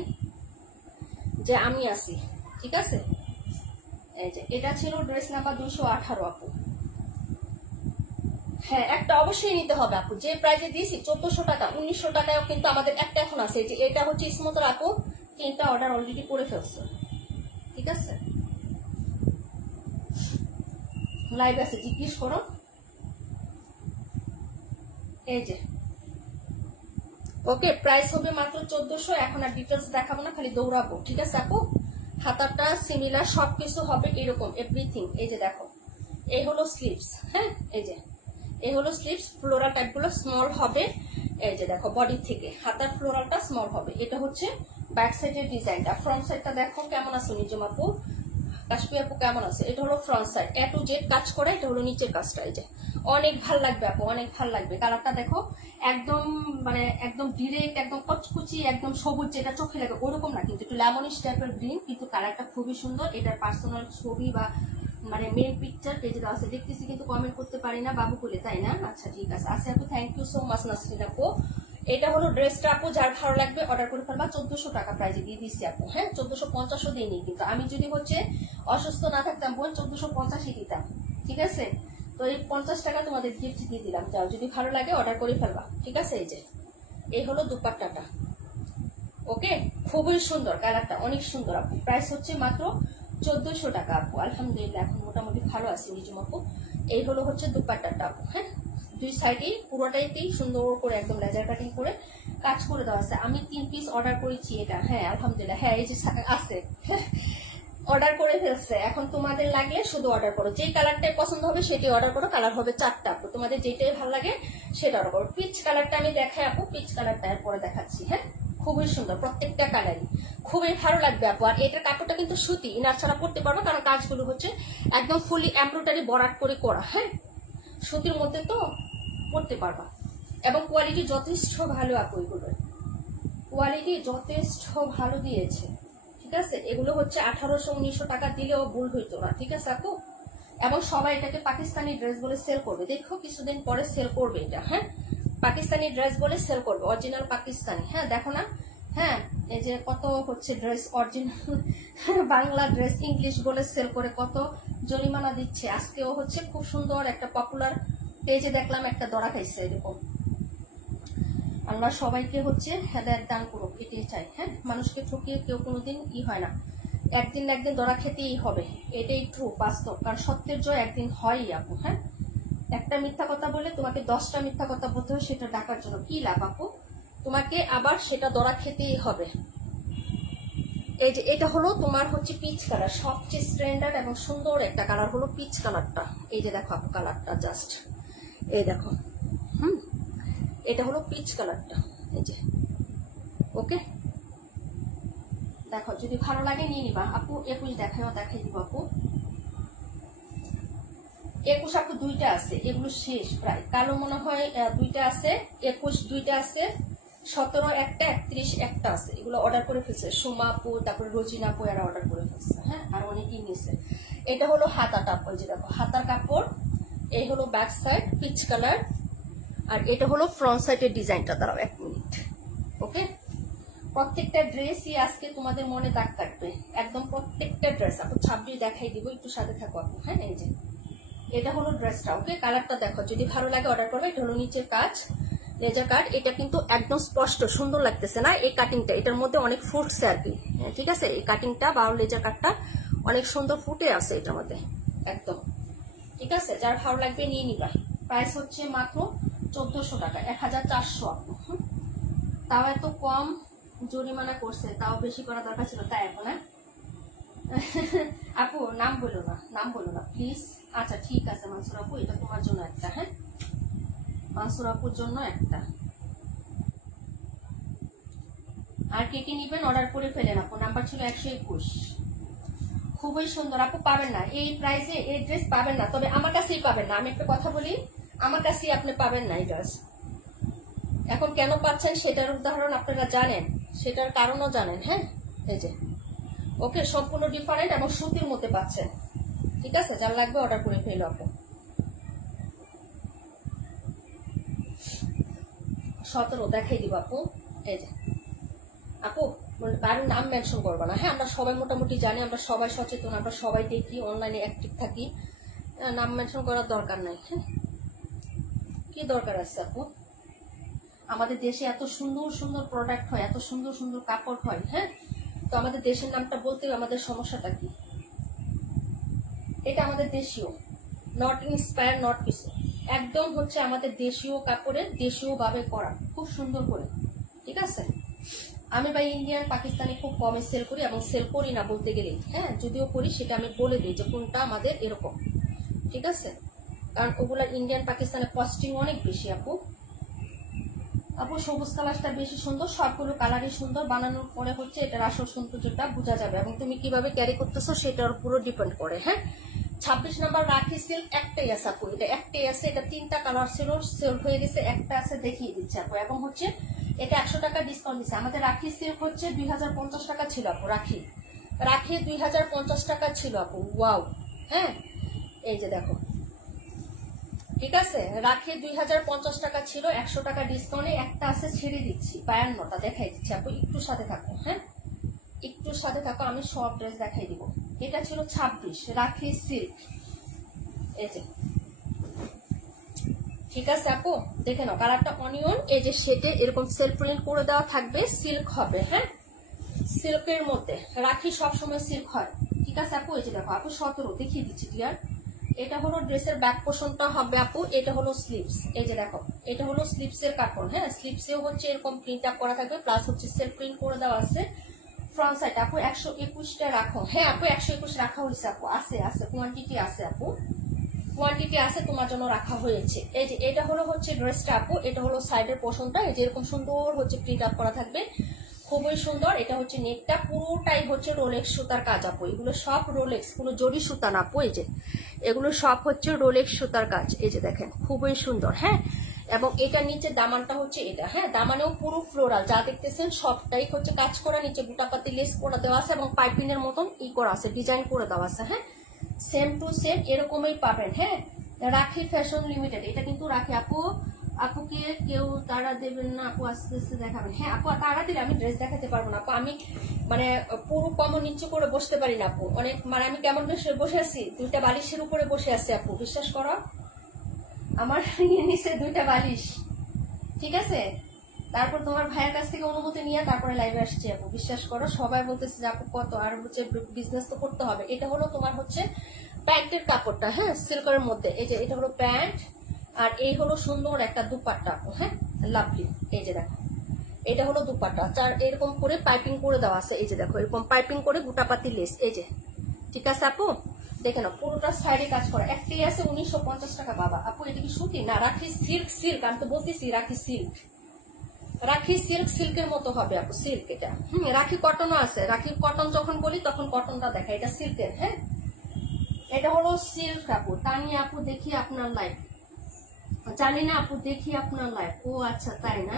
যে আমি আসি। ঠিক আছে, এই যে এটা ছিল ড্রেস নাম্বার 218 আপু। হ্যাঁ, একটা অবশ্যই নিতে হবে আপু, যে প্রাইসে দিয়েছি 1400 টাকা, 1900 টাকায়ও কিন্তু আমাদের একটা এখন আছে। যে এটা হচ্ছে স্মোথার আপু, 3টা অর্ডার অলরেডি করে ফেলছে। ঠিক আছে, লাইভ আছে, জিজ্ঞেস করো। এই যে ওকে, প্রাইস হবে মাত্র 1400। এখন আর ডিটেলস দেখাবো না, খালি দৌড়াবো, ঠিক আছে আপু? হাতাটা সিমিলার, সবকিছু হবে এরকম এভরিথিং। এই যে দেখো, এই হলো স্লিভস, হ্যাঁ এই যে এই হলো স্লিভস, ফ্লোরাল টাইপ গুলো স্মল হবে। এই যে দেখো বডি থেকে হাতার ফ্লোরালটা স্মল হবে। এটা হচ্ছে ব্যাক সাইডের ডিজাইনটা। ফ্রন্ট সাইডটা দেখো কেমন আছে নিজম আপু, কাশ্মীর আপু কেমন আছে? এটা হলো front side, A to Z কাজ করা। এটা হলো নিচের কাজটা। এই যে অনেক ভাল লাগবে আপু, অনেক ভাল লাগবে। কালারটা দেখো একদম মানে একদম ডিরেক্ট, একদম কচকুচি, একদম সবুজ যেটা চোখে লাগে ওরকম না, কিন্তু একটু লেমনিশ টাইপের গ্রিন, কিন্তু কালারটা খুবই সুন্দর। এটার পার্সোনাল ছবি বা মানে মেন পিকচার পেজে দেওয়া আছে, দেখতেছি কিন্তু কমেন্ট করতে পারি না বাবু বলে, তাই না? আচ্ছা ঠিক আছে। আচ্ছা আপু thank you so much Nasrin আপু। এটা হলো ড্রেসটা আপু, যার ভালো লাগবে অর্ডার করে ফেলবা। 1400 টাকা প্রাইজে দিয়ে দিচ্ছি আপু, হ্যাঁ 1450ও দিইনি, কিন্তু আমি যদি হচ্ছে অসুস্থ না থাকতাম বোন 1450ই দিতাম, ঠিক আছে? তো এই 50 টাকা তোমাদের গিফট দিয়ে দিলাম, যাও যদি ভালো লাগে অর্ডার করে ফেলবা, ঠিক আছে? এই যে এই হলো দুপাট্টাটা, ওকে খুবই সুন্দর, কালারটা অনেক সুন্দর আপু। প্রাইস হচ্ছে মাত্র 1400 টাকা আপু। আলহামদুলিল্লাহ এখন মোটামুটি ভালো আছে নিজম আপু। এই হলো হচ্ছে দুপাট্টাটা আপু, হ্যাঁ দুই সাইডে পুরোটাইতেই সুন্দর করে একদম লেজার কাটিং করে কাজ করে দেওয়া আছে। আমি 3 পিস অর্ডার করেছি এটা, হ্যাঁ আলহামদুলিল্লাহ, হ্যাঁ এই যে আছে অর্ডার করে ফেলছে। এখন তোমাদের লাগলে শুধু অর্ডার করো, যেই কালারটাই পছন্দ হবে সেটি অর্ডার করো। কালার হবে 4টা আপু, তোমাদের যেটাই ভালো লাগে সেটা অর্ডার করো। পিচ কালারটা আমি দেখাই আপু, পিচ কালারটা এরপরে দেখাচ্ছি, হ্যাঁ খুবই সুন্দর, প্রত্যেকটা কালারই খুবই ভালো লাগবে আপু। আর এটার কাপড়টা কিন্তু সুতি, ইনার ছাড়া পড়তে পারবো, কারণ কাজগুলো হচ্ছে একদম ফুলি এমব্রয়ডারি বরাট করে করা, হ্যাঁ সুতির মধ্যে তো পড়তে পারবা। এবং কোয়ালিটি যথেষ্ট ভালো আপু, এগুলোর কোয়ালিটি যথেষ্ট ভালো দিয়েছে, ঠিক আছে? এগুলো হচ্ছে 1800-1900 টাকা দিলেও ভুল হইতো না, ঠিক আছে আপু? এবং সবাই এটাকে পাকিস্তানি ড্রেস বলে সেল করবে, দেখো কিছুদিন পরে সেল করবে এটা, হ্যাঁ পাকিস্তানি ড্রেস বলে সেল করবে, অরিজিনাল পাকিস্তানি, হ্যাঁ দেখো না, হ্যাঁ এই যে কত হচ্ছে dress original Bangla dress English বলে সেল করে কত জরিমানা দিচ্ছে। আজকেও হচ্ছে খুব সুন্দর একটা পপুলার পেজে দেখলাম একটা ধরা খাইছে এরকম। আল্লাহ সবাইকে হচ্ছে হেদায়েত দান করুক, এটাই চাই, হ্যাঁ মানুষকে ঠকিয়ে কেউ কোনোদিন হয় না, একদিন না একদিন ধরা খেতেই হবে, এটাই ট্রু বাস্তব, কারণ সত্যের জয় একদিন হয়ই আপু, হ্যাঁ একটা মিথ্যা কথা বলে তোমাকে 10টা মিথ্যা কথা বলতে হবে, সেটা ডাকার জন্য কি লাভ আপু? তোমাকে আবার সেটা ধরা খেতেই হবে। এই যে এটা হলো তোমার হচ্ছে পিচ কালার, সবচেয়ে স্ট্যান্ডার্ড এবং সুন্দর একটা কালার হলো পিচ কালারটা। এই যে দেখো আপু কালারটা জাস্ট এই দেখো, এটা হলো পিচ কালারটা, এই যে ওকে দেখো যদি ভালো লাগে নিয়ে নিবা আপু। 21 দেখাই দিব আপু, 21 আপু দুইটা আছে, এগুলো শেষ প্রায়, কালো মনে হয় 2টা আছে, 21 2টা আছে, 17 একটা, 31 একটা আছে, এগুলো অর্ডার করে ফেলছে সুমা আপু, তারপরে রোজিনা আপু এরা অর্ডার করে ফেলছে, হ্যাঁ আর অনেকেই নিয়েছে। এটা হলো হাতাটা আপু, যে দেখো হাতার কাপড়, এই হলো ব্যাক সাইড পিচ কালার, আর এটা হলো ফ্রন্ট সাইডের ডিজাইনটা। দাঁড়াও 1 মিনিট, ওকে প্রত্যেকটা ড্রেসই আজকে তোমাদের মনে দাগ কাটবে, একদম প্রত্যেকটা ড্রেস আপু। 26 দেখাই দিব, একটু সাথে থাকো আপু, হ্যাঁ এই যে এটা হলো ড্রেসটা, ওকে কালারটা দেখো যদি ভালো লাগে অর্ডার করবে। এটা হলো নিচের কাজ লেজার কাট, এটা কিন্তু একদম স্পষ্ট সুন্দর লাগতেছে না এই কাটিংটা, এটার মধ্যে অনেক ফুটছে আর কি, ঠিক আছে এই কাটিংটা বা লেজার কাটটা অনেক সুন্দর ফুটে আছে এটার মধ্যে একদম, ঠিক আছে যার ভালো লাগবে নিয়ে নিবা। প্রাইস হচ্ছে মাত্র 1400 টাকা, 1400 আপু, তাও এত কম জরিমানা করছে, তাও বেশি করা দরকার ছিল তাই এখন, হ্যাঁ আপু নাম বলো না, নাম বলো না প্লিজ। আচ্ছা ঠিক আছে মানসুর আপু, এটা তোমার জন্য একটা, হ্যাঁ মানসুর আপুর জন্য একটা। আর কে কে নিবেন অর্ডার করে ফেলেন আপু, নাম্বার ছিল 121। খুবই সুন্দর আপু, পাবেন না এই প্রাইসে এই ড্রেস পাবেন না, তবে আমার কাছেই পাবেন না, আমি একটা কথা বলি আমার কাছেই আপনি পাবেন না এই ড্রেস। এখন কেন পাচ্ছেন সেটার উদাহরণ আপনারা জানেন, সেটার কারণও জানেন, হ্যাঁ এই যে ওকে সম্পূর্ণ ডিফারেন্ট এবং সুতির মধ্যে পাচ্ছেন, ঠিক আছে যার লাগবে অর্ডার করে ফেলো আপু। 17 দেখাই দিব আপু, এই যে আপু কারোর নাম মেনশন করবো না, হ্যাঁ আমরা সবাই মোটামুটি জানি, আমরা সবাই সচেতন, আমরা সবাই দেখি অনলাইনে অ্যাক্টিভ থাকি, নাম মেনশন করার দরকার নাই, হ্যাঁ কি দরকার আছে আপু? আমাদের দেশে এত সুন্দর সুন্দর প্রোডাক্ট হয়, এত সুন্দর সুন্দর কাপড় হয়, হ্যাঁ তো আমাদের দেশের নামটা বলতে আমাদের সমস্যাটা কি? এটা আমাদের দেশীয়, নট ইন্সপায়ার নট কিছু, একদম হচ্ছে আমাদের দেশীয় কাপড়ের দেশীয় ভাবে করা, খুব সুন্দর করে ঠিক আছে। আমি ভাই ইন্ডিয়ান পাকিস্তানি খুব কমে সেল করি এবং সেল করি না বলতে গেলেই, হ্যাঁ যদিও করি সেটা আমি বলে দিই যে কোনটা আমাদের এরকম, ঠিক আছে। কারণ ওগুলার ইন্ডিয়ান পাকিস্তানের কস্টিং অনেক বেশি আপু। আপু সবুজ কালারটা বেশি সুন্দর, সবগুলো কালারই সুন্দর, বানানোর পরে হচ্ছে এটার আসল সৌন্দর্যটা বোঝা যাবে এবং তুমি কিভাবে ক্যারি করতেছো সেটার উপরও ডিপেন্ড করে। হ্যাঁ 26 নাম্বার রাখি সিল্ক একটাই আছে আপু, এটা একটাই আছে, এটা 3টা কালার ছিল, সেল হয়ে গেছে, একটা আছে দেখিয়ে দিচ্ছে আপু। এবং হচ্ছে এটা 100 টাকা ডিসকাউন্ট দিচ্ছে। আমাদের রাখি সিল্ক হচ্ছে 2050 টাকা ছিল আপু, রাখি 2050 টাকা ছিল আপু। ওয়াও, হ্যাঁ এই যে দেখো, ঠিক আছে, রাখি 2050 টাকা ছিল, 100 টাকা ডিসকাউন্টে একটা আছে, ছেড়ে দিচ্ছি 52টা দেখাই দিচ্ছি আপু, একটু সাথে থাকো, হ্যাঁ একটু সাথে থাকো, আমি সব ড্রেস দেখাই দিব। এটা ছিল 26 রাখি সিল্ক, এই যে ঠিক আছে আপু, দেখে নাও কালারটা অনিয়ন, এই যে সেটে এরকম সেলফ প্রিন্ট করে দেওয়া থাকবে, সিল্ক হবে, হ্যাঁ সিল্কের মধ্যে, রাখি সবসময় সিল্ক হয়, ঠিক আছে আপু। এই যে দেখো আপু 17 দেখিয়ে দিচ্ছি ক্লিয়ার। এটা হলো ড্রেসের ব্যাক পোর্শনটা হবে আপু, এটা হলো স্লিভস, এই যে দেখো এটা হলো স্লিভসের কাপড়, হ্যাঁ স্লিভসেও হচ্ছে এরকম প্রিন্ট আপ করা থাকবে, প্লাস হচ্ছে সেলফ প্রিন্ট করে দেওয়া আছে। ফ্রন্ট সাইড আপু 121টা রাখো, হ্যাঁ আপু 121 রাখা হয়েছে আপু, আছে আছে কোয়ান্টিটি আছে আপু, কোয়ান্টিটি আছে, তোমার জন্য রাখা হয়েছে। এই যে এটা হলো হচ্ছে ড্রেসটা আপু, এটা হলো সাইডের পোর্শনটা, এই যে এরকম সুন্দর হচ্ছে প্রিন্ট আপ করা থাকবে, খুবই সুন্দর। এটা হচ্ছে নেকটা পুরোটাই হচ্ছে রোলেক্স সুতার কাজ আপু, এগুলো সব রোলেক্স, কোনো জরি সুতা না আপু, এই যে এগুলো সব হচ্ছে রোলেক্স সুতার কাজ, এই যে দেখেন খুবই সুন্দর, হ্যাঁ। এবং এটা নিচে দামানটা হচ্ছে এটা, হ্যাঁ দামানেও পুরো ফ্লোরাল যা দেখতেছেন সবটাই হচ্ছে কাজ করা, নিচে গোটাপাতি লেস করে দেওয়া আছে এবং পাইপিং এর মতন ই করা আছে, ডিজাইন করে দেওয়া আছে, হ্যাঁ সেম টু সেম এরকমই পাবেন, হ্যাঁ। রাখি ফ্যাশন লিমিটেড, এটা কিন্তু রাখি আপু, আপুকে কেউ তারা দেবেন না আপু, আস্তে আস্তে দেখাবেন, হ্যাঁ আপু তারা দিলে আমি ড্রেস দেখাতে পারবো না আপু, আমি মানে পুরো কমন নিচে করে বসতে পারি না আপু, অনেক মানে আমি কেমন বসে আছি, 2টা বালিশের উপরে বসে আছি আপু, বিশ্বাস করো আমার নিচে 2টা বালিশ, ঠিক আছে। তারপর তোমার ভাইয়ের কাছ থেকে অনুমতি নিয়ে তারপরে লাইভে আসছি আপু, বিশ্বাস করো সবাই বলতেছে যে আপু কত, আর হচ্ছে বিজনেস তো করতে হবে। এটা হলো তোমার হচ্ছে প্যান্টের কাপড়টা, হ্যাঁ সিল্কের মধ্যে, এই যে এটা হলো প্যান্ট, আর এই হলো সুন্দর একটা দুপাট্টা আপু, হ্যাঁ লাভলি, এই যে দেখো এটা হলো দুপাট্টা, চার এরকম করে পাইপিং করে দেওয়া আছে, এই যে দেখো এরকম পাইপিং করে গোটাপাতি লেস, এই যে ঠিক আছে আপু, দেখে নাও পুরোটা সাইডে কাজ করা, একটাই আছে 1950 টাকা। বাবা আপু এটা কি সুতি না রাখি সিল্ক, সিল্ক আমি তো বলতেছি রাখি সিল্ক, রাখি সিল্ক, সিল্কের মতো হবে আপু সিল্ক এটা, রাখি কটনও আছে, রাখি কটন যখন বলি তখন কটনটা দেখা, এটা সিল্কের, হ্যাঁ এটা হলো সিল্ক আপু। তানিয়া আপু দেখি আপনার লাইভ, জানি না আপু দেখি আপনার লাইভ, ও আচ্ছা তাই না,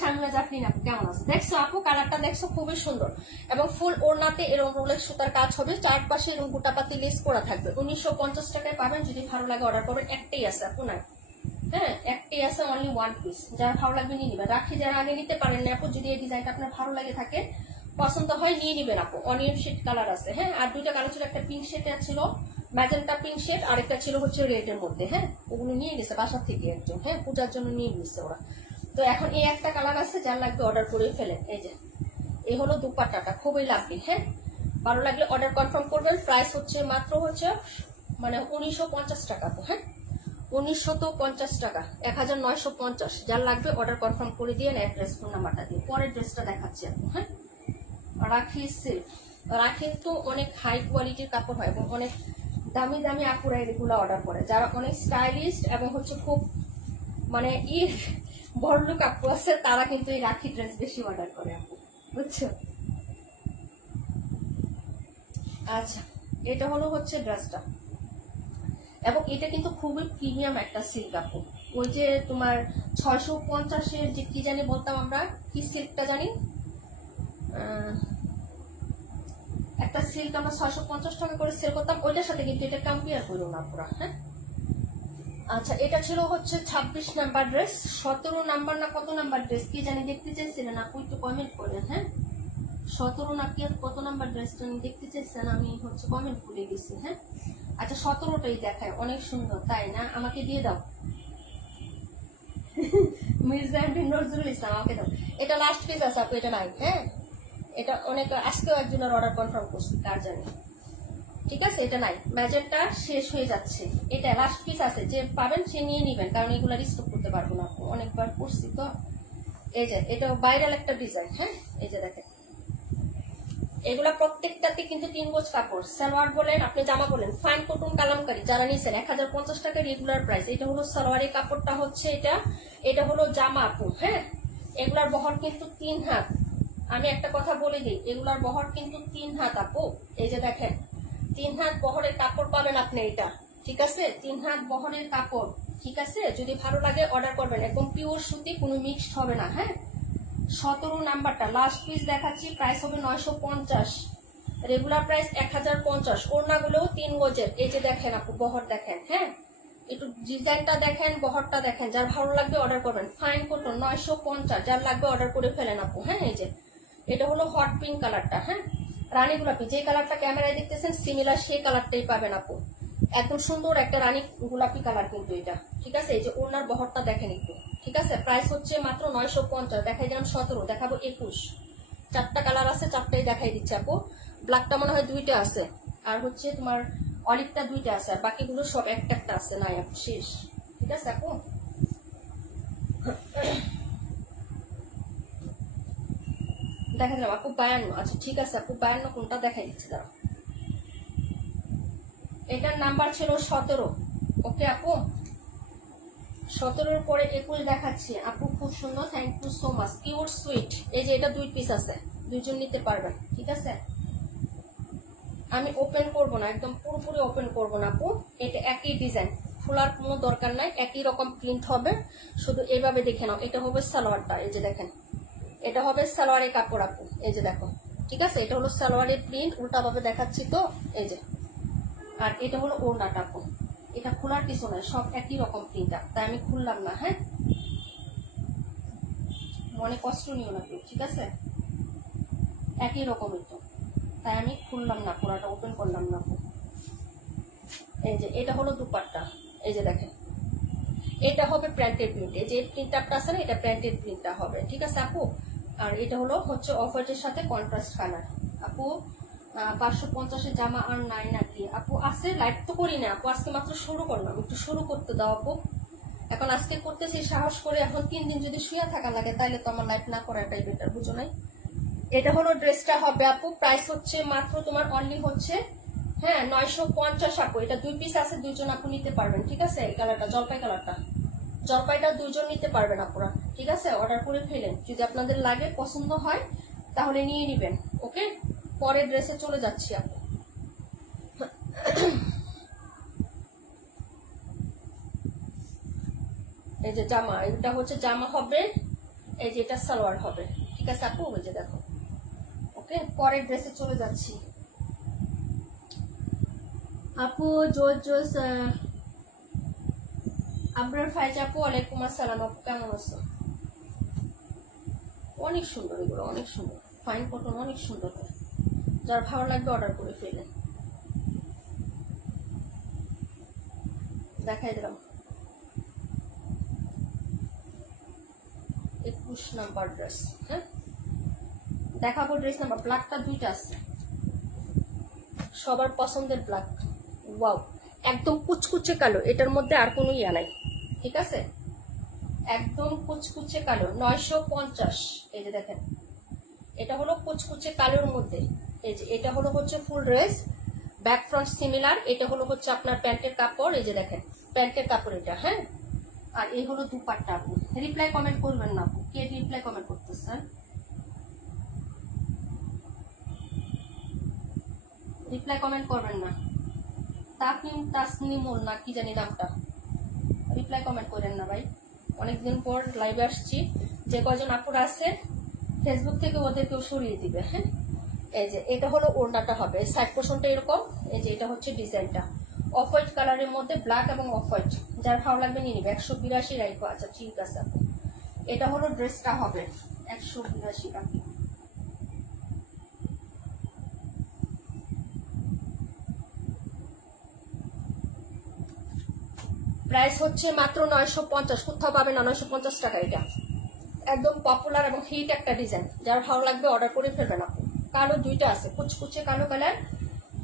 সামনে জাফরিন আপু কেমন আছে, দেখছো আপু কালারটা দেখছো খুবই সুন্দর, এবং ফুল ওড়নাতে এরকম রোলেক্স সুতার কাজ হবে, চারপাশে এরকম গোটাপাতি লেস করা থাকবে, 1950 টাকায় পাবেন, যদি ভালো লাগে অর্ডার করবেন, একটাই আছে আপু না, হ্যাঁ একটাই আছে, অনলি 1 পিস, যারা ভালো লাগবে নিয়ে নিবেন। রাখি যারা আগে নিতে পারেন না আপু, যদি এই ডিজাইনটা আপনার ভালো লাগে থাকে পছন্দ হয় নিয়ে নিবেন আপু, অনিয়ন শেড কালার আছে, হ্যাঁ আর 2টা কালার ছিল, একটা পিঙ্ক শেড ছিল, ম্যাজেন্টা পিঙ্ক শেড, আর একটা ছিল হচ্ছে রেড এর মধ্যে, হ্যাঁ ওগুলো নিয়ে গেছে বাসা থেকে একজন, হ্যাঁ পূজার জন্য নিয়ে নিচ্ছে ওরা। তো এখন এই একটা কালার আছে, যার লাগবে অর্ডার করে ফেলেন, এই যে এই হলো দুপাট্টাটা, খুবই লাগবে, হ্যাঁ ভালো লাগলে অর্ডার কনফার্ম করবেন। প্রাইস হচ্ছে মাত্র হচ্ছে মানে 1950 টাকা, হ্যাঁ 1950 টাকা, 1950, যার লাগবে অর্ডার কনফার্ম করে দিয়ে অ্যাড্রেস ফোন নাম্বারটা দিয়ে। পরের ড্রেসটা দেখাচ্ছি আপু, হ্যাঁ রাখি সিল্ক, রাখি তো অনেক হাই কোয়ালিটির কাপড় হয় এবং অনেক দামি দামি আপুরা এগুলো অর্ডার করে, যারা অনেক স্টাইলিশ এবং হচ্ছে খুব মানে বড়লোক আপু আছে, তারা কিন্তু এই রাখি ড্রেস বেশি অর্ডার করে আপু, বুঝছো। আচ্ছা এটা হলো হচ্ছে ড্রেসটা, এবং এটা কিন্তু খুবই প্রিমিয়াম একটা সিল্ক আপু, ওই যে তোমার 650-এর যে কি জানি বলতাম আমরা, কি সিল্কটা জানি, একটা সিল্ক আমরা 650 টাকা করে সেল করতাম, ওইটার সাথে কিন্তু এটা কম্পেয়ার করো না পুরা, হ্যাঁ। আচ্ছা এটা ছিল হচ্ছে 26 নাম্বার ড্রেস, 17 নাম্বার না কত নাম্বার ড্রেস কি জানি দেখতে চাইছিলেন আপু, একটু কমেন্ট করেন, হ্যাঁ 17 না কি কত নাম্বার ড্রেসটা দেখতে চাইছেন, আমি হচ্ছে কমেন্ট করে গেছি, হ্যাঁ। আচ্ছা 17টাই দেখায়, অনেক সুন্দর তাই না, আমাকে দিয়ে দাও মির্জা নজরুল ইসলাম, আমাকে দাও, এটা লাস্ট পিস আছে আপু, এটা নাই, হ্যাঁ এটা অনেক আজকেও একজনের অর্ডার কনফার্ম করছি, কার জানি, ঠিক আছে এটা নাই, ম্যাজেন্টা শেষ হয়ে যাচ্ছে, এটা লাস্ট পিস আছে, যে পাবেন সে নিয়ে নিবেন, কারণ এগুলা রিস্টক করতে পারবো না, অনেকবার করছি তো, এই যে এটা ভাইরাল একটা ডিজাইন। হ্যাঁ এই যে দেখেন, এগুলা প্রত্যেকটাতে কিন্তু 3 গজ কাপড়। সালোয়ার বলেন, আপনি জামা বলেন, ফাইন কটন কালামকারী যারা নিছেন 1050 টাকা রেগুলার প্রাইস। এটা হলো সালোয়ারের কাপড়টা হচ্ছে এটা হলো জামা আপু। হ্যাঁ এগুলার বহর কিন্তু 3 হাত। আমি একটা কথা বলে দিই, এগুলার বহর কিন্তু 3 হাত আপু। এই যে দেখেন 3 হাত বহরের কাপড় পাবেন আপনি এটা, ঠিক আছে? 3 হাত বহরের কাপড়, ঠিক আছে? যদি ভালো লাগে অর্ডার করবেন, একদম পিওর সুতি, কোনো মিক্সড হবে না। হ্যাঁ 17 নাম্বারটা লাস্ট পিস দেখাচ্ছি, প্রাইস হবে 950, রেগুলার প্রাইস 1050। ওড়নাগুলোও 3 গজের। এই যে দেখেন আপু বহর দেখেন। হ্যাঁ একটু ডিজাইনটা দেখেন, বহরটা দেখেন, যার ভালো লাগবে অর্ডার করবেন। ফাইন কটন 950, যার লাগবে অর্ডার করে ফেলেন আপু। হ্যাঁ এই যে এটা হলো হট পিঙ্ক কালারটা। হ্যাঁ রানী গোলাপি, যে কালারটা ক্যামেরায় দেখতেছেন সিমিলার সেই কালারটাই পাবেন আপু। একদম সুন্দর একটা রানী গোলাপি কালার কিন্তু এটা, ঠিক আছে? এই যে ওড়নার বহরটা দেখেন একটু, ঠিক আছে? প্রাইস হচ্ছে মাত্র 950। দেখাই দিলাম 17, দেখাবো 21। 4টা কালার আছে, 4টাই দেখাই দিচ্ছে আপু। ব্ল্যাকটা মনে হয় 2টা আছে, আর হচ্ছে তোমার অলিভটা 2টা আছে, আর বাকিগুলো সব একটা আছে। নাই আপু শেষ, ঠিক আছে আপু? দেখা দিলাম আপু 52। আচ্ছা ঠিক আছে আপু 52 কোনটা দেখাই দিচ্ছি দাঁড়া। এটার নাম্বার ছিল 17। ওকে আপু 17-এর পরে 21 দেখাচ্ছি আপু। খুব সুন্দর, thank you so much. Pure sweet. এই যে এটা 2 পিস আছে, 2জন নিতে পারবেন, ঠিক আছে? আমি ওপেন করব না, একদম পুরোপুরি ওপেন করব না আপু। এটা একই ডিজাইন, খোলার কোনো দরকার নাই, একই রকম প্রিন্ট হবে, শুধু এইভাবে দেখে নাও। এটা হবে সালোয়ারটা, এই যে দেখেন, এটা হবে সালোয়ারের কাপড় আপু। এই যে দেখো, ঠিক আছে? এটা হলো সালোয়ারের প্রিন্ট, উল্টাভাবে দেখাচ্ছি তো, এই যে। আর এটা হলো ওড়নাটা আপু। এটা খোলার কিছু নয়, সব একই রকম প্রিন্টটা, তাই আমি খুললাম না। হ্যাঁ মনে কষ্ট নিও না কেউ, ঠিক আছে? একই রকমই তো, তাই আমি খুললাম না, পুরাটা ওপেন করলাম না আপু। এই যে এটা হলো দুপাট্টা, এই যে দেখেন, এটা হবে প্যান্টের প্রিন্ট। এই যে প্রিন্টটা আছে না, এটা প্যান্টের প্রিন্টটা হবে, ঠিক আছে আপু? আর এটা হলো হচ্ছে অফ হোয়াইটের সাথে কন্ট্রাস্ট কালার আপু। 550-এর জামা আর নাই নাকি আপু? আছে, লাইভ তো করি না আপু, আজকে মাত্র শুরু করলাম, একটু শুরু করতে দাও আপু। এখন আজকে করতেছি সাহস করে, এখন 3 দিন যদি শুয়ে থাকা লাগে তাহলে তো আমার লাইভ না করাটাই বেটার, বুঝো নাই? এটা হলো ড্রেসটা হবে আপু। প্রাইস হচ্ছে মাত্র তোমার অনলি হচ্ছে 950 আপু। এটা 2 পিস আছে, 2জন আপু নিতে পারবেন, ঠিক আছে? এই কালারটা জলপাই কালারটা, জলপাইটা 2জন নিতে পারবেন আপুরা, ঠিক আছে? অর্ডার করে ফেলেন, যদি আপনাদের লাগে পছন্দ হয় তাহলে নিয়ে নিবেন। ওকে পরের ড্রেসে চলে যাচ্ছি আপু। এই যে জামা, এটা হচ্ছে জামা হবে, এই যে এটা সালোয়ার হবে, ঠিক আছে আপু? ওই যে দেখো। ওকে পরের ড্রেসে চলে যাচ্ছি আপু। জোস আবরার ফাইজ আপু, ওয়ালাইকুম আসসালাম আপু, কেমন আছো? অনেক সুন্দর, এগুলো অনেক সুন্দর, ফাইন কটন, অনেক সুন্দর হয়। যার ভালো লাগবে অর্ডার করে ফেলেন। দেখাই দিলাম 21 নাম্বার ড্রেস। হ্যাঁ দেখাবো ড্রেস নাম্বার। ব্ল্যাকটা 2টা আছে, সবার পছন্দের ব্ল্যাক। ওয়াও একদম কুচকুচে কালো, এটার মধ্যে আর কোনো ইয়া নাই, ঠিক আছে? একদম কুচকুচে কালো, 950। এই যে দেখেন, এটা হলো কুচকুচে কালোর মধ্যে। এই যে এটা হলো হচ্ছে ফুল ড্রেস, ব্যাক ফ্রন্ট সিমিলার। এটা হলো হচ্ছে আপনার প্যান্টের কাপড়, এই যে দেখেন প্যান্টের কাপড় এটা। হ্যাঁ আর এই হলো দুপাট্টা আপু। রিপ্লাই কমেন্ট করবেন না আপু, কে রিপ্লাই কমেন্ট করতেছেন? রিপ্লাই কমেন্ট করবেন না। তাসনিমুল না কি জানি নামটা, রিপ্লাই কমেন্ট করেন না ভাই। অনেকদিন পর লাইভে আসছি, যে কয়জন আপুরা আছে ফেসবুক থেকে ওদেরকেও সরিয়ে দিবে। হ্যাঁ এই যে এটা হলো ওড়নাটা হবে, সাইড পোর্শনটা এরকম। এই যে এটা হচ্ছে ডিজাইনটা অফ হোয়াইট কালারের মধ্যে, ব্ল্যাক এবং অফ হোয়াইট, যার ভালো লাগবে নিয়ে নিবে। 182 রাইখো। আচ্ছা ঠিক আছে আপু, এটা হলো ড্রেসটা হবে 182 টাকা। প্রাইস হচ্ছে মাত্র 950, কোথাও পাবে না 950 টাকা। এটা একদম পপুলার এবং হিট একটা ডিজাইন, যার ভালো লাগবে অর্ডার করে ফেলবেন আপু। কালো 2টা আছে, কুচকুচে কালো কালার